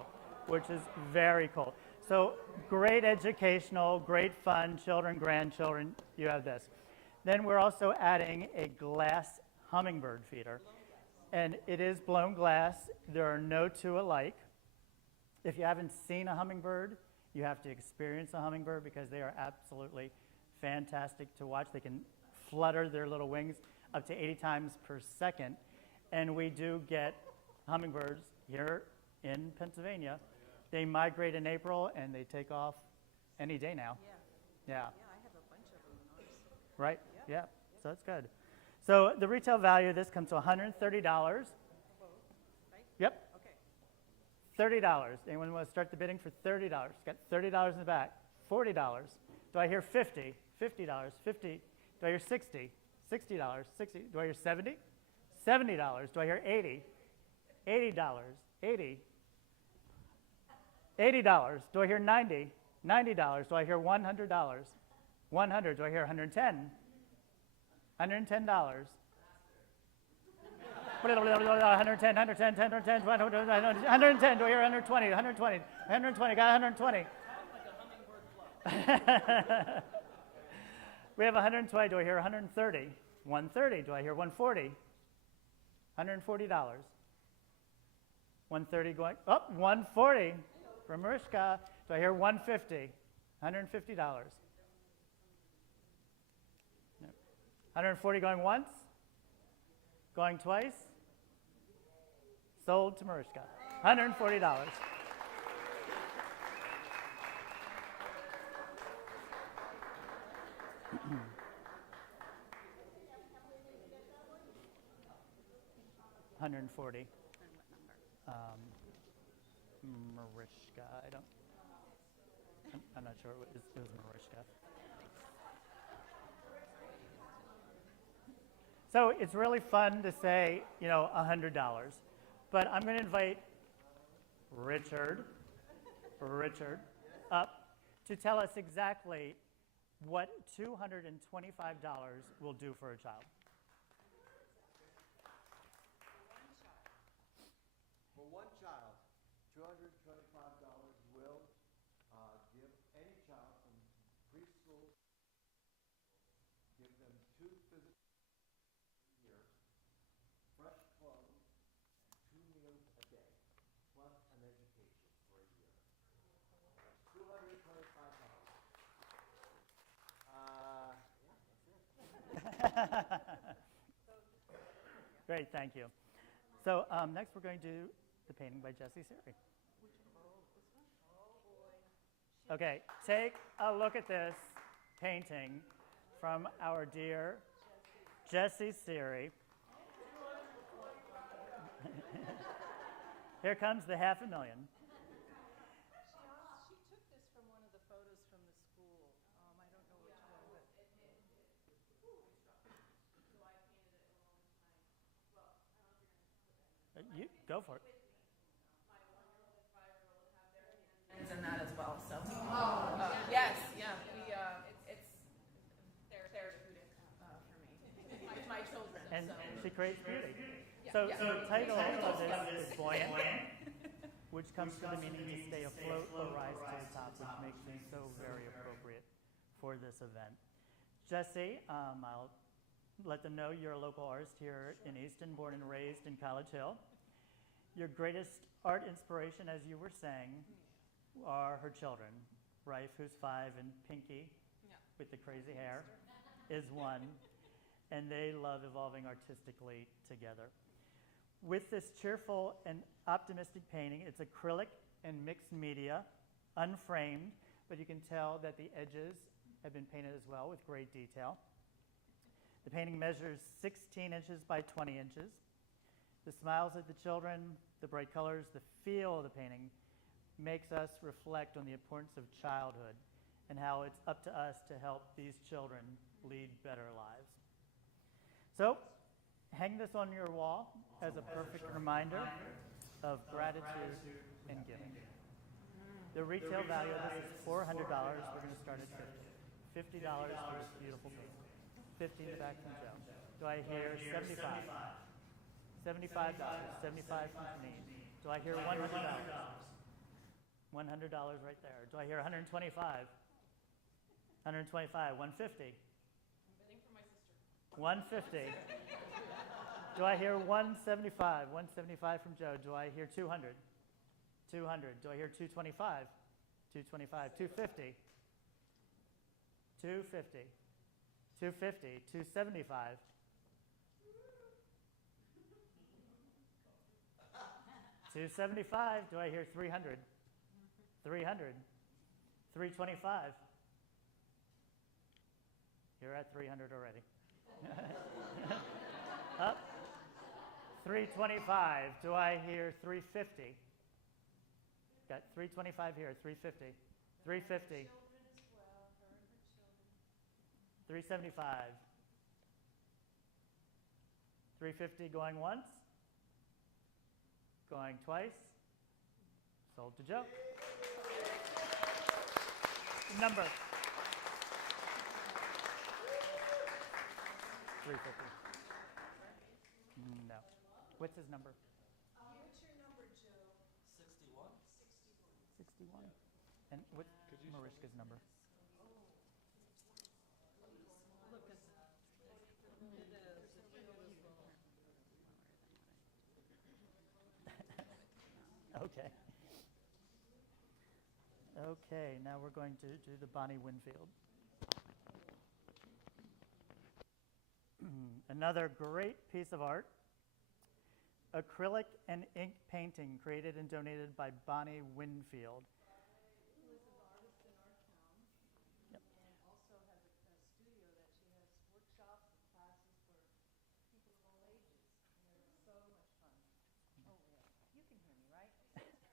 which is very cool. So great educational, great fun, children, grandchildren, you have this. Then we're also adding a glass hummingbird feeder. And it is blown glass. There are no two alike. If you haven't seen a hummingbird, you have to experience a hummingbird because they are absolutely fantastic to watch. They can flutter their little wings up to 80 times per second. And we do get hummingbirds here in Pennsylvania. They migrate in April and they take off any day now. Yeah. Yeah, I have a bunch of them in ours. Right? Yeah. So that's good. So the retail value of this comes to $130. Right? Yep. Okay. $30. Anyone want to start the bidding for $30? Got $30 in the back. $40. Do I hear 50? $50. 50. Do I hear 60? $60. 60. Do I hear 70? $70. Do I hear 80? $80. 80. $80. Do I hear 90? $90. Do I hear $100? $100. Do I hear 110? $110. 110, 110, 110, 110. Do I hear 120? 120. 120. Got 120. We have 120. Do I hear 130? 130. Do I hear 140? $140. 130 going up. 140 from Mariska. Do I hear 150? $150. 140 going once. Going twice? Sold to Mariska. $140. $140. And what number? Mariska, I'm not sure it was Mariska. So it's really fun to say, $100. But I'm going to invite Richard up to tell us exactly what $225 will do for a child. For one child, $225 will give any child from preschool, give them 2 physical a year, fresh clothes, and 2 meals a day, plus an education for a year. $225. Yeah, that's it. Great, thank you. So next we're going to do the painting by Jesse Siri. Okay, take a look at this painting from our dear Jesse Siri. Here comes the $500,000. She took this from one of the photos from the school. I don't know which one, but. You go for it. And that as well, so. Yes, yeah, they're therapeutic for me, with my children, And so. she creates beauty. So the title of this is Buoyant, which comes from the meaning to stay afloat or rise to the top, which makes it so very appropriate for this event. Jesse, I'll let them know you're a local artist here in Easton, born and raised in College Hill. Your greatest art inspiration, as you were saying, are her children. Rife, who's 5, and Pinky, with the crazy hair, is 1. And they love evolving artistically together. With this cheerful and optimistic painting, it's acrylic and mixed media, unframed, but you can tell that the edges have been painted as well with great detail. The painting measures 16 inches by 20 inches. The smiles of the children, the bright colors, the feel of the painting makes us reflect on the importance of childhood and how it's up to us to help these children lead better lives. So, hang this on your wall as a perfect reminder of gratitude and giving. The retail value of this is $400. We're going to start at $50. $50 for this beautiful painting. 50 in the back from Joe. Do I hear 75? $75. 75 from Janine. Do I hear $100? $100 right there. Do I hear 125? 125. 150. I'm bidding for my sister. 150. Do I hear 175? 175 from Joe. Do I hear 200? 200. Do I hear 225? 225. 250. 250. 250. 275. 275. Do I hear 300? 300. 325. You're at 300 already. Up. 325. Do I hear 350? Got 325 here. 350. 350. 375. 350 going once. Going twice. Sold to Joe. Number. 350. No. What's his number? What's your number, Joe? 61? 61. And what's Mariska's number? Look at that. It is, it's beautiful. Okay. Okay, now we're going to do the Bonnie Winfield. Another great piece of art acrylic and ink painting created and donated by Bonnie Winfield. Who is an artist in our town. Yep. And also has a studio that she has workshops and classes for people of all ages. And they're so much fun. Oh, yeah. You can hear me, right? What is it?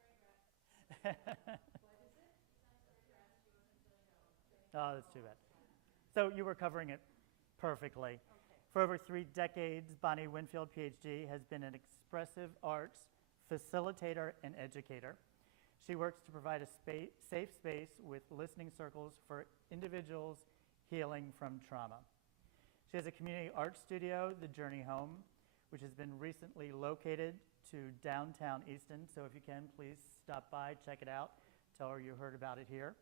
Oh, that's too bad. So you were covering it perfectly. Okay. For over 3 decades, Bonnie Winfield, PhD, has been an expressive arts facilitator and educator. She works to provide a safe space with listening circles for individuals healing from trauma. She has a community art studio, The Journey Home, which has been recently located to downtown Easton. So if you can, please stop by, check it out, tell her you heard about it here.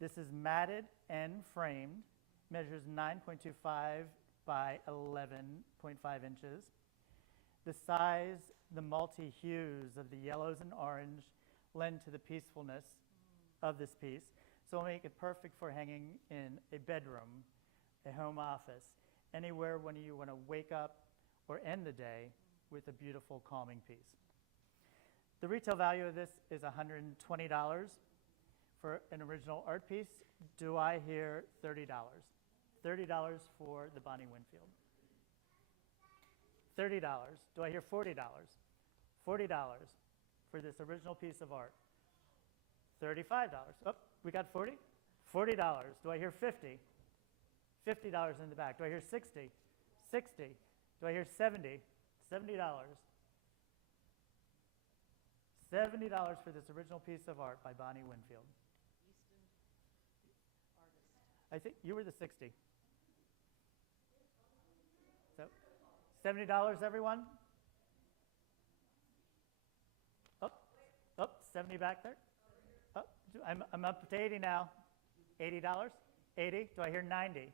This is matted and framed, measures 9.25 by 11.5 inches. The size, the multi-hues of the yellows and orange lend to the peacefulness of this piece. So it'll make it perfect for hanging in a bedroom, a home office, anywhere when you want to wake up or end the day with a beautiful, calming piece. The retail value of this is $120 for an original art piece. Do I hear $30? $30 for the Bonnie Winfield. $30. Do I hear $40? $40 for this original piece of art. $35. Oh, we got 40? $40. Do I hear 50? $50 in the back. Do I hear 60? 60. Do I hear 70? $70. $70 for this original piece of art by Bonnie Winfield. Easton artist. I think you were the 60. So, $70, everyone? Oh, 70 back there. Oh, I'm up to 80 now. $80? 80? Do I hear 90?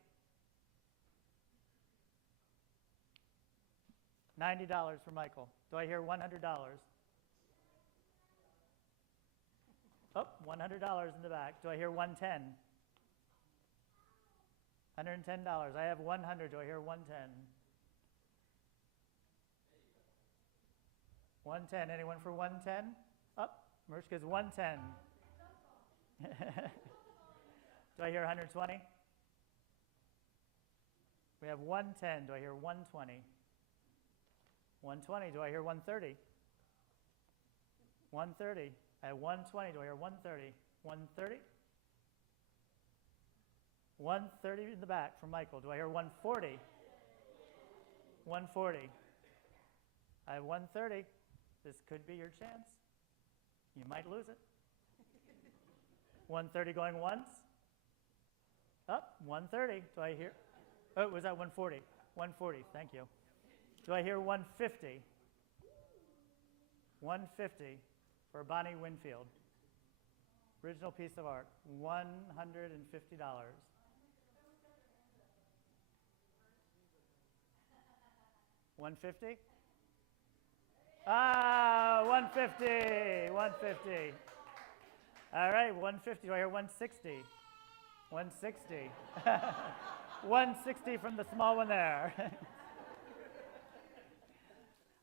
$90 for Michael. Do I hear $100? Oh, $100 in the back. Do I hear 110? $110. I have 100. Do I hear 110? 110. Anyone for 110? Up. Mariska's 110. Do I hear 120? We have 110. Do I hear 120? 120. Do I hear 130? 130. I have 120. Do I hear 130? 130? 130 in the back from Michael. Do I hear 140? 140. I have 130. This could be your chance. You might lose it. 130 going once. Up. 130. Do I hear? Oh, was that 140? 140. Thank you. Do I hear 150? 150 for Bonnie Winfield. Original piece of art. $150. $150? Ah, $150. $150. All right, $150. Do I hear 160? 160. 160 from the small one there.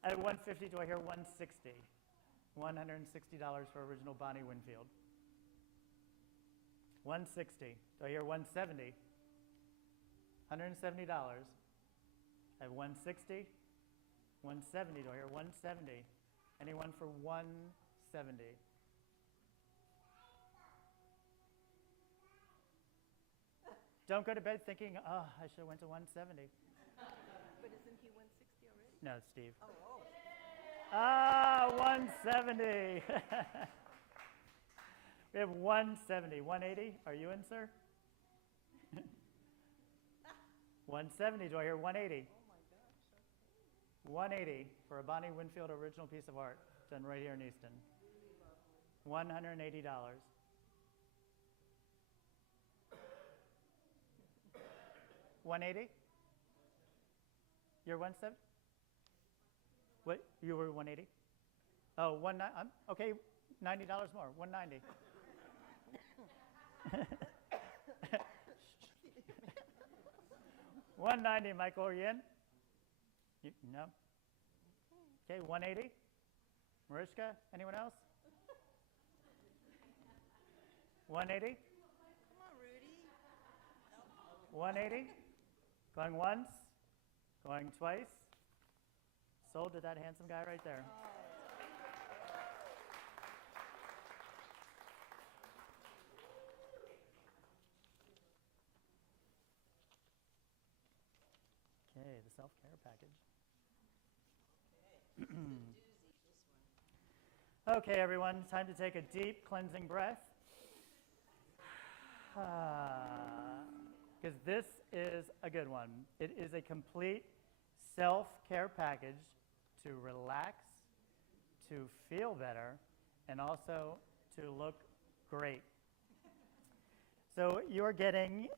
I have 150. Do I hear 160? $160 for original Bonnie Winfield. 160. Do I hear 170? $170. I have 160. 170. Do I hear 170? Anyone for 170? Don't go to bed thinking, oh, I should have went to 170. But isn't he 160 already? No, Steve. Oh. Ah, 170. We have 170. 180. Are you in, sir? 170. Do I hear 180? Oh my gosh. Okay. 180 for a Bonnie Winfield original piece of art done right here in Easton. Really lovely. $180. $180? You're 170? What? You were 180? Oh, okay, $90 more. 190. $190, Michael. Are you in? No. Okay, 180. Mariska, anyone else? 180. Come on, Rudy. 180. Going once. Going twice. Sold to that handsome guy right there. Okay, the self-care package. Okay, everyone, time to take a deep cleansing breath. Because this is a good one. It is a complete self-care package to relax, to feel better, and also to look great. So you're getting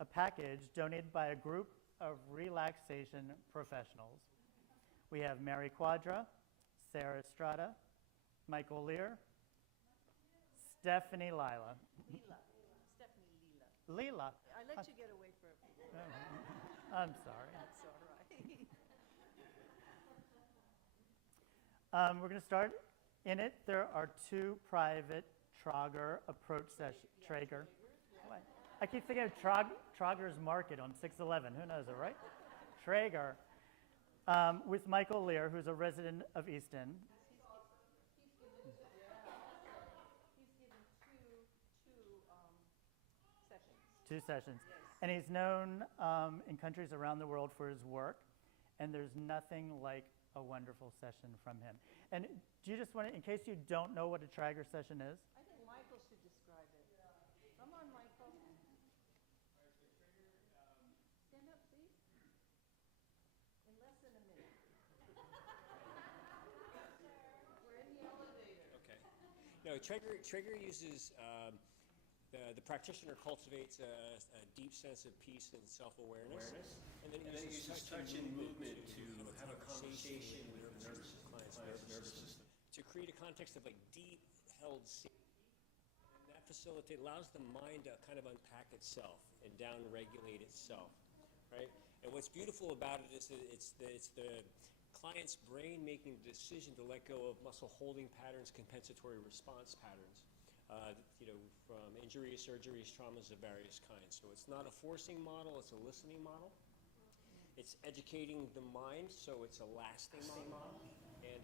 a package donated by a group of relaxation professionals. We have Mary Quadra, Sarah Estrada, Michael Lear, Stephanie Lila. Leela. Stephanie Leela. Leela. I let you get away for I'm sorry. That's all right. We're going to start. In it, there are 2 private Traeger approach sessions. Traeger. What? I keep thinking of Traeger's Market on 611. Who knows it, right? Traeger. With Michael Lear, who's a resident of Easton. He's given sessions. 2 sessions. Yes. And he's known in countries around the world for his work, and there's nothing like a wonderful session from him. And do you just want to, in case you don't know what a Traeger session is? I think Michael should describe it. Come on, Michael. Stand up, please. In less than a minute. We're in the elevator. Okay. No, Traeger uses, the practitioner cultivates a deep sense of peace and self-awareness, and then uses touch and movement to have a conversation with the client's nervous system. To create a context of like deep held safety. And that allows the mind to kind of unpack itself and down-regulate itself, right? And what's beautiful about it is that it's the client's brain making the decision to let go of muscle holding patterns, compensatory response patterns, from injuries, surgeries, traumas of various kinds. So it's not a forcing model, it's a listening model. It's educating the mind, so it's a lasting model.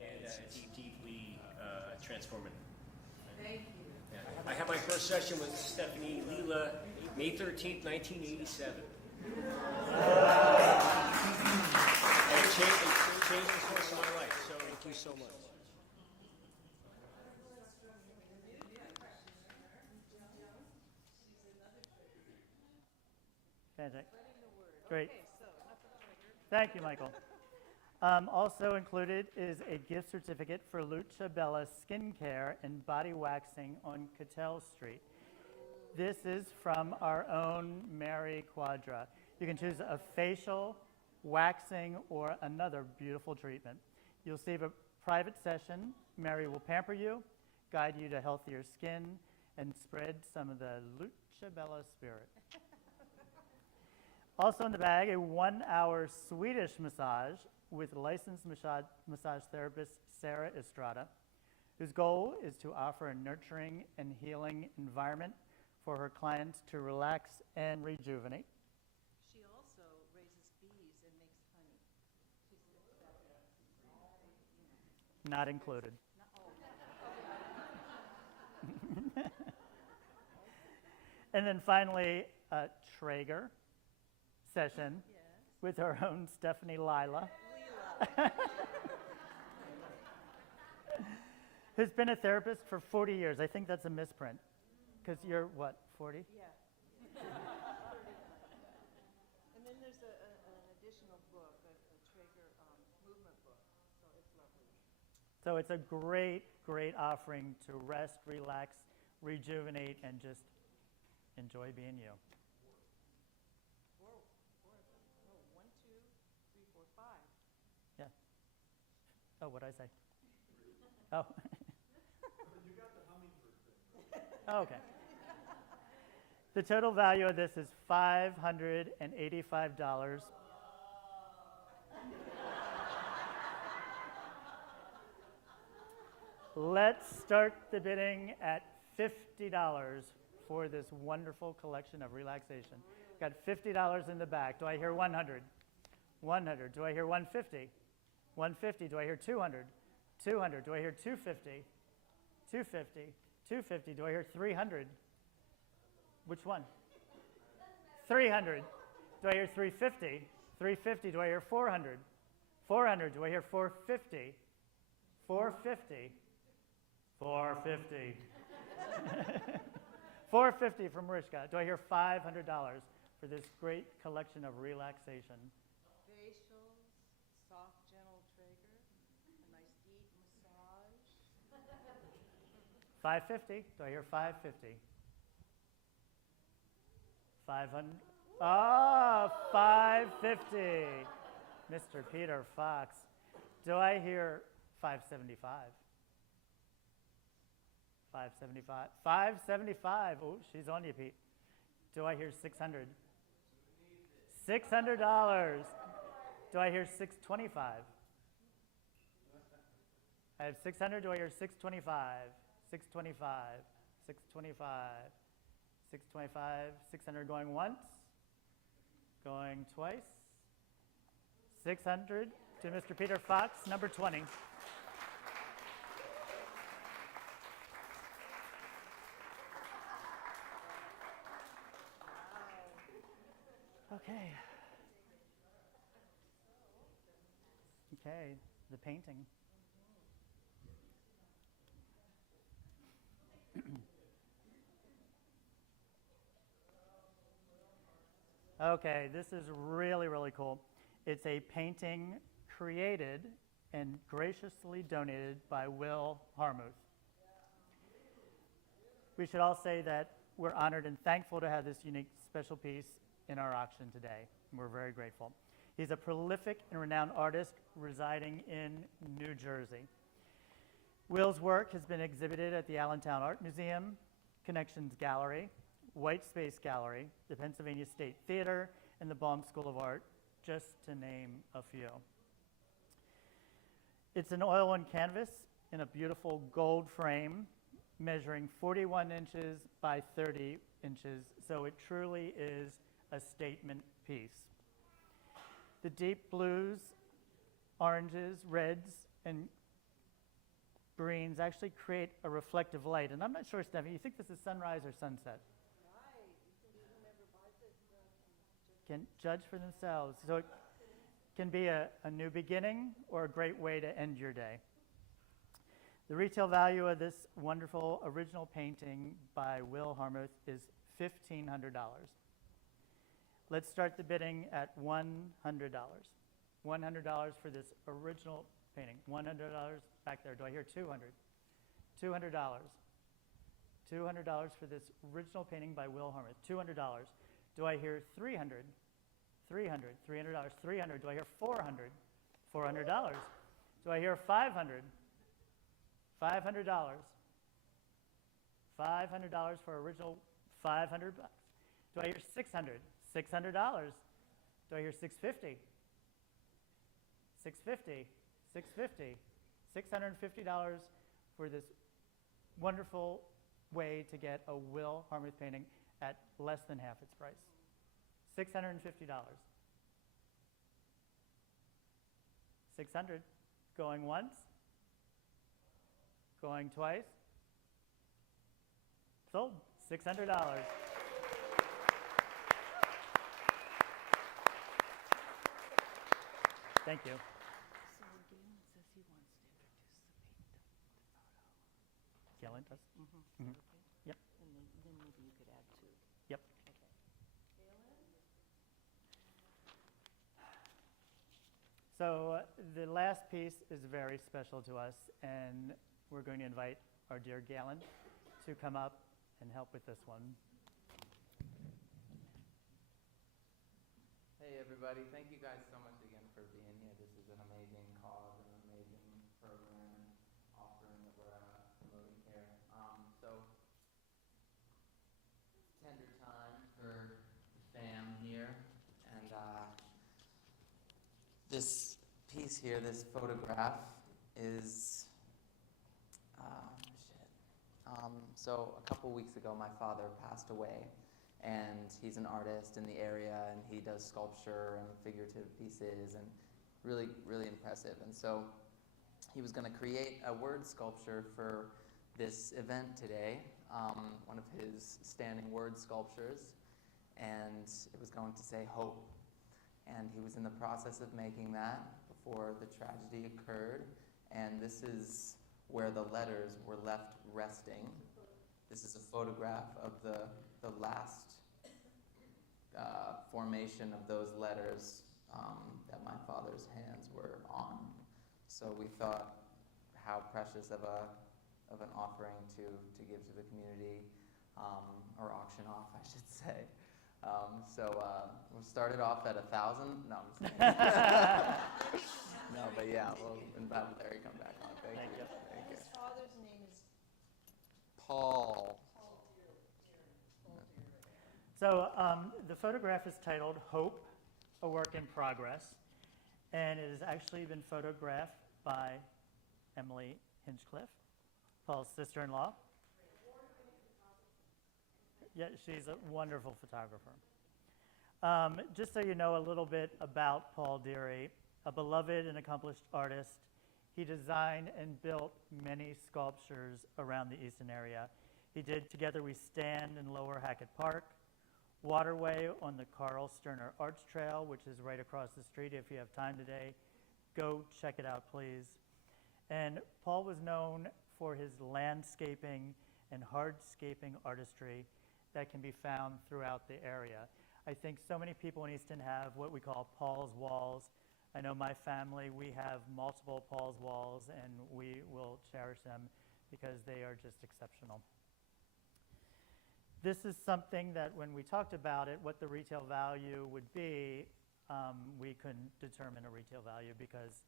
And it's deeply transformative. Thank you. I had my first session with Stephanie Leela, May 13th, 1987. And it changed the course of my life, so thank you so much. Fantastic. Spreading the word. Great. Okay, so enough of Traeger. Thank you, Michael. Also included is a gift certificate for Lucha Bella Skincare and Body Waxing on Cattell Street. This is from our own Mary Quadra. You can choose a facial, waxing, or another beautiful treatment. You'll receive a private session. Mary will pamper you, guide you to healthier skin, and spread some of the Lucha Bella spirit. Also in the bag, a 1-hour Swedish massage with licensed massage therapist Sarah Estrada, whose goal is to offer a nurturing and healing environment for her clients to relax and rejuvenate. She also raises bees and makes honey. She's Not included. And then finally, a Traeger session Yes. with our own Stephanie Lila, Leela. who's been a therapist for 40 years. I think that's a misprint, because you're, what, 40? Yeah. And then there's an additional book, a Traeger movement book, so it's lovely. So it's a great, great offering to rest, relax, rejuvenate, and just enjoy being you. Four of them. Oh, 1, 2, 3, 4, 5. Yeah. Oh, what'd I say? Oh. You got the hummingbird thing. Oh, okay. The total value of this is $585. Let's start the bidding at $50 for this wonderful collection of relaxation. Got $50 in the back. Do I hear 100? 100. Do I hear 150? 150. Do I hear 200? 200. Do I hear 250? 250. 250. Do I hear 300? Which one? 300. Do I hear 350? 350. Do I hear 400? 400. Do I hear 450? 450. 450. 450 from Mariska. Do I hear $500 for this great collection of relaxation? Facials, soft, gentle trigger, a nice deep massage. 550. Do I hear 550? 500. Ah, 550. Mr. Peter Fox. Do I hear 575? 575. 575. Oh, she's on you, Pete. Do I hear 600? $600. Do I hear 625? I have 600. Do I hear 625? 625. 625. 625. 600 going once. Going twice. 600 to Mr. Peter Fox, number 20. Okay. Okay, the painting. Okay, this is really, really cool. It's a painting created and graciously donated by Will Harmuth. We should all say that we're honored and thankful to have this unique special piece in our auction today. We're very grateful. He's a prolific and renowned artist residing in New Jersey. Will's work has been exhibited at the Allentown Art Museum, Connections Gallery, White Space Gallery, the Pennsylvania State Theater, and the Baum School of Art, just to name a few. It's an oil on canvas in a beautiful gold frame, measuring 41 inches by 30 inches, so it truly is a statement piece. The deep blues, oranges, reds, and greens actually create a reflective light. And I'm not sure, Stephanie, you think this is sunrise or sunset? Right, because whomever buys it Can judge for themselves. So it can be a new beginning or a great way to end your day. The retail value of this wonderful original painting by Will Harmuth is $1,500. Let's start the bidding at $100. $100 for this original painting. $100 back there. Do I hear 200? $200. $200 for this original painting by Will Harmuth. $200. Do I hear 300? 300. $300. 300. Do I hear 400? $400. Do I hear 500? $500. $500 for original 500 bucks. Do I hear 600? $600. Do I hear 650? 650. 650. $650 for this wonderful way to get a Will Harmuth painting at less than half its price. $650. 600. Going once. Going twice. Sold. $600. Thank you. So Galen says he wants to introduce the photo. Galen does? Okay. Yep. And then maybe you could add two. Yep. Okay. So the last piece is very special to us, and we're going to invite our dear Galen to come up and help with this one. Hey everybody, thank you guys so much again for being here. This is an amazing cause and an amazing program and offering that we're promoting here. So, tender time for the fam here, and this piece here, this photograph, is So a couple weeks ago, my father passed away, and he's an artist in the area, and he does sculpture and figurative pieces, and really, really impressive. And so he was going to create a word sculpture for this event today, one of his standing word sculptures, and it was going to say hope. And he was in the process of making that before the tragedy occurred, and this is where the letters were left resting. This is a photograph of the last formation of those letters that my father's hands were on. So we thought how precious of an offering to give to the community, or auction off, I should say. We started off at 1,000. No, I'm just kidding. No, but yeah, we'll invite Larry to come back on. Thank you. Thank you. His father's name is Paul. So the photograph is titled Hope, a Work in Progress, and it has actually been photographed by Emily Hinchcliffe, Paul's sister-in-law. Yeah, she's a wonderful photographer. Just so you know a little bit about Paul Deary, a beloved and accomplished artist, he designed and built many sculptures around the Easton area. He did Together We Stand in Lower Hackett Park, Waterway on the Carl Sterner Arts Trail, which is right across the street. If you have time today, go check it out, please. And Paul was known for his landscaping and hardscaping artistry that can be found throughout the area. I think so many people in Easton have what we call Paul's Walls. I know my family, we have multiple Paul's Walls, and we will cherish them because they are just exceptional. This is something that when we talked about it, what the retail value would be, we couldn't determine a retail value because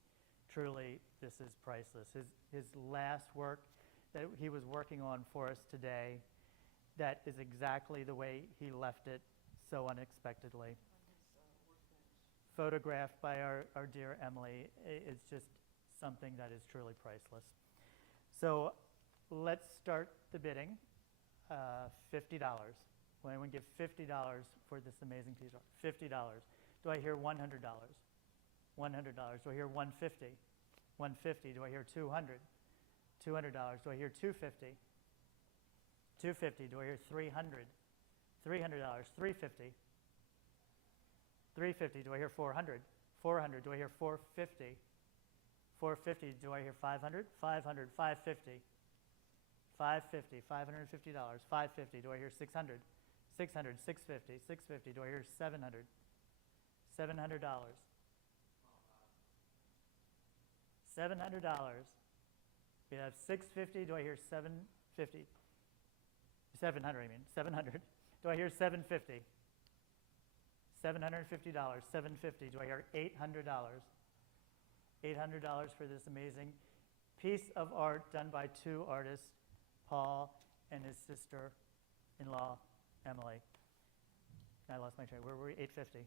truly this is priceless. His last work that he was working on for us today, that is exactly the way he left it so unexpectedly. Photographed by our dear Emily, it's just something that is truly priceless. So let's start the bidding. $50. Will anyone give $50 for this amazing piece of art? $50. Do I hear $100? $100. Do I hear $150? $150. Do I hear $200? $200. Do I hear $250? $250. Do I hear $300? $300. $350. $350. Do I hear $400? $400. Do I hear $450? $450. Do I hear $500? $500. $550. $550. $550. $550. Do I hear $600? $600. $650. $650. Do I hear $700? $700. $700. We have $650. Do I hear $750? $700, I mean, $700. Do I hear $750? $750. $750. Do I hear $800? $800 for this amazing piece of art done by two artists, Paul and his sister-in-law, Emily. I lost my train. Where were we? 850.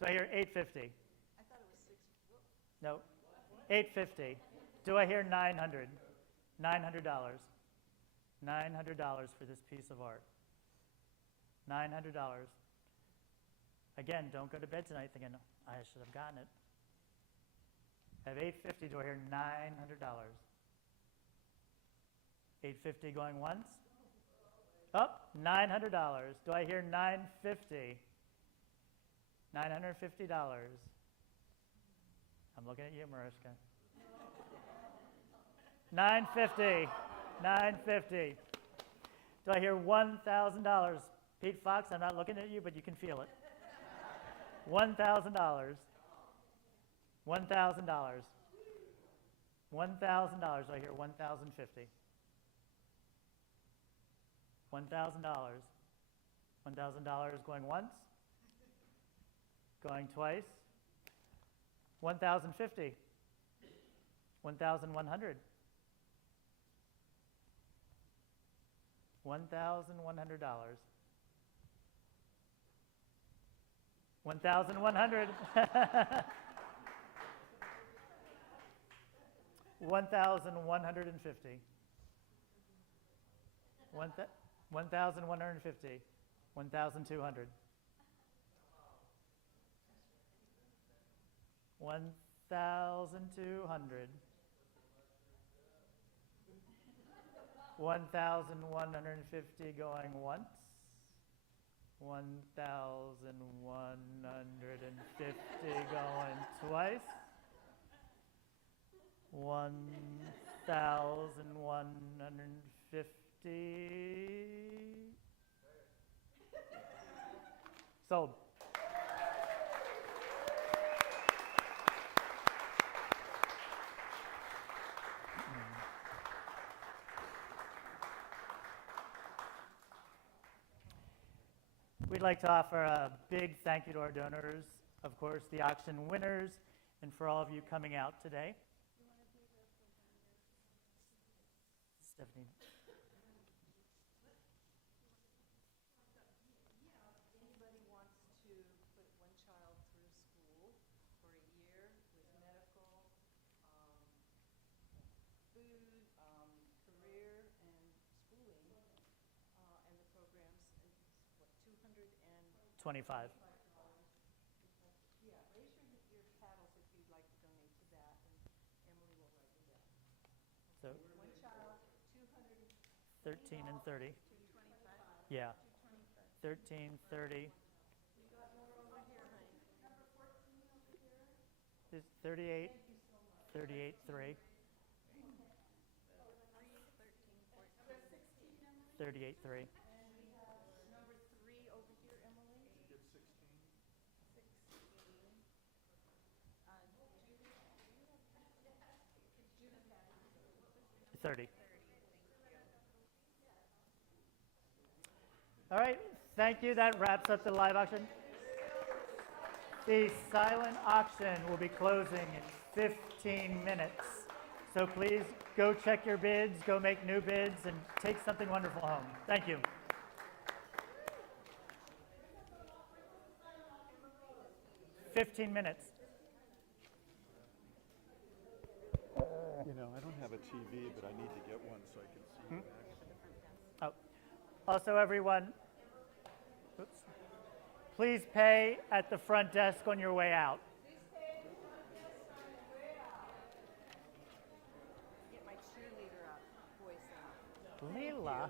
Do I hear 850? I thought it was 6. No. 850. Do I hear 900? $900. $900 for this piece of art. $900. Again, don't go to bed tonight thinking, I should have gotten it. At 850, do I hear $900? 850 going once? Up, $900. Do I hear $950? $950. I'm looking at you, Mariska. $950. $950. Do I hear $1,000? Pete Fox, I'm not looking at you, but you can feel it. $1,000. $1,000. $1,000. Do I hear $1,050? $1,000. $1,000 going once? Going twice? $1,050. $1,100. $1,100. $1,100. $1,150. 1,150. 1,200. 1,200. 1,150 going once. 1,150 going twice. 1,150. Sold. We'd like to offer a big thank you to our donors, of course, the auction winners, and for all of you coming out today. Stephanie. Anybody wants to put one child through school for a year with medical, food, career, and schooling, and the programs, is what, 200 and 25. yeah, raise your paddles if you'd like to donate to that, and Emily will write it down. So One child, 200, 13 and 30. 225. Yeah. 13, 30. We got more over here, honey. Number 14 over here. Is 38, Thank you so much. 38, 3. 38, 3. And we have number 3 over here, Emily. Get 16. 16. Judith had it. 30. All right, thank you. That wraps up the live auction. The silent auction will be closing in 15 minutes. So please go check your bids, go make new bids, and take something wonderful home. Thank you. $15 minutes. You know, I don't have a TV, but I need to get one so I can see you back. Oh. Also, everyone, oops, please pay at the front desk on your way out. Get my cheerleader voice out. Leela.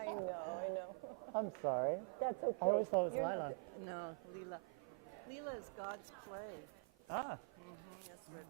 I know. I'm sorry. That's okay. I always thought it was You're- Lila. No, Leela. Leela is God's play. Ah. That's what.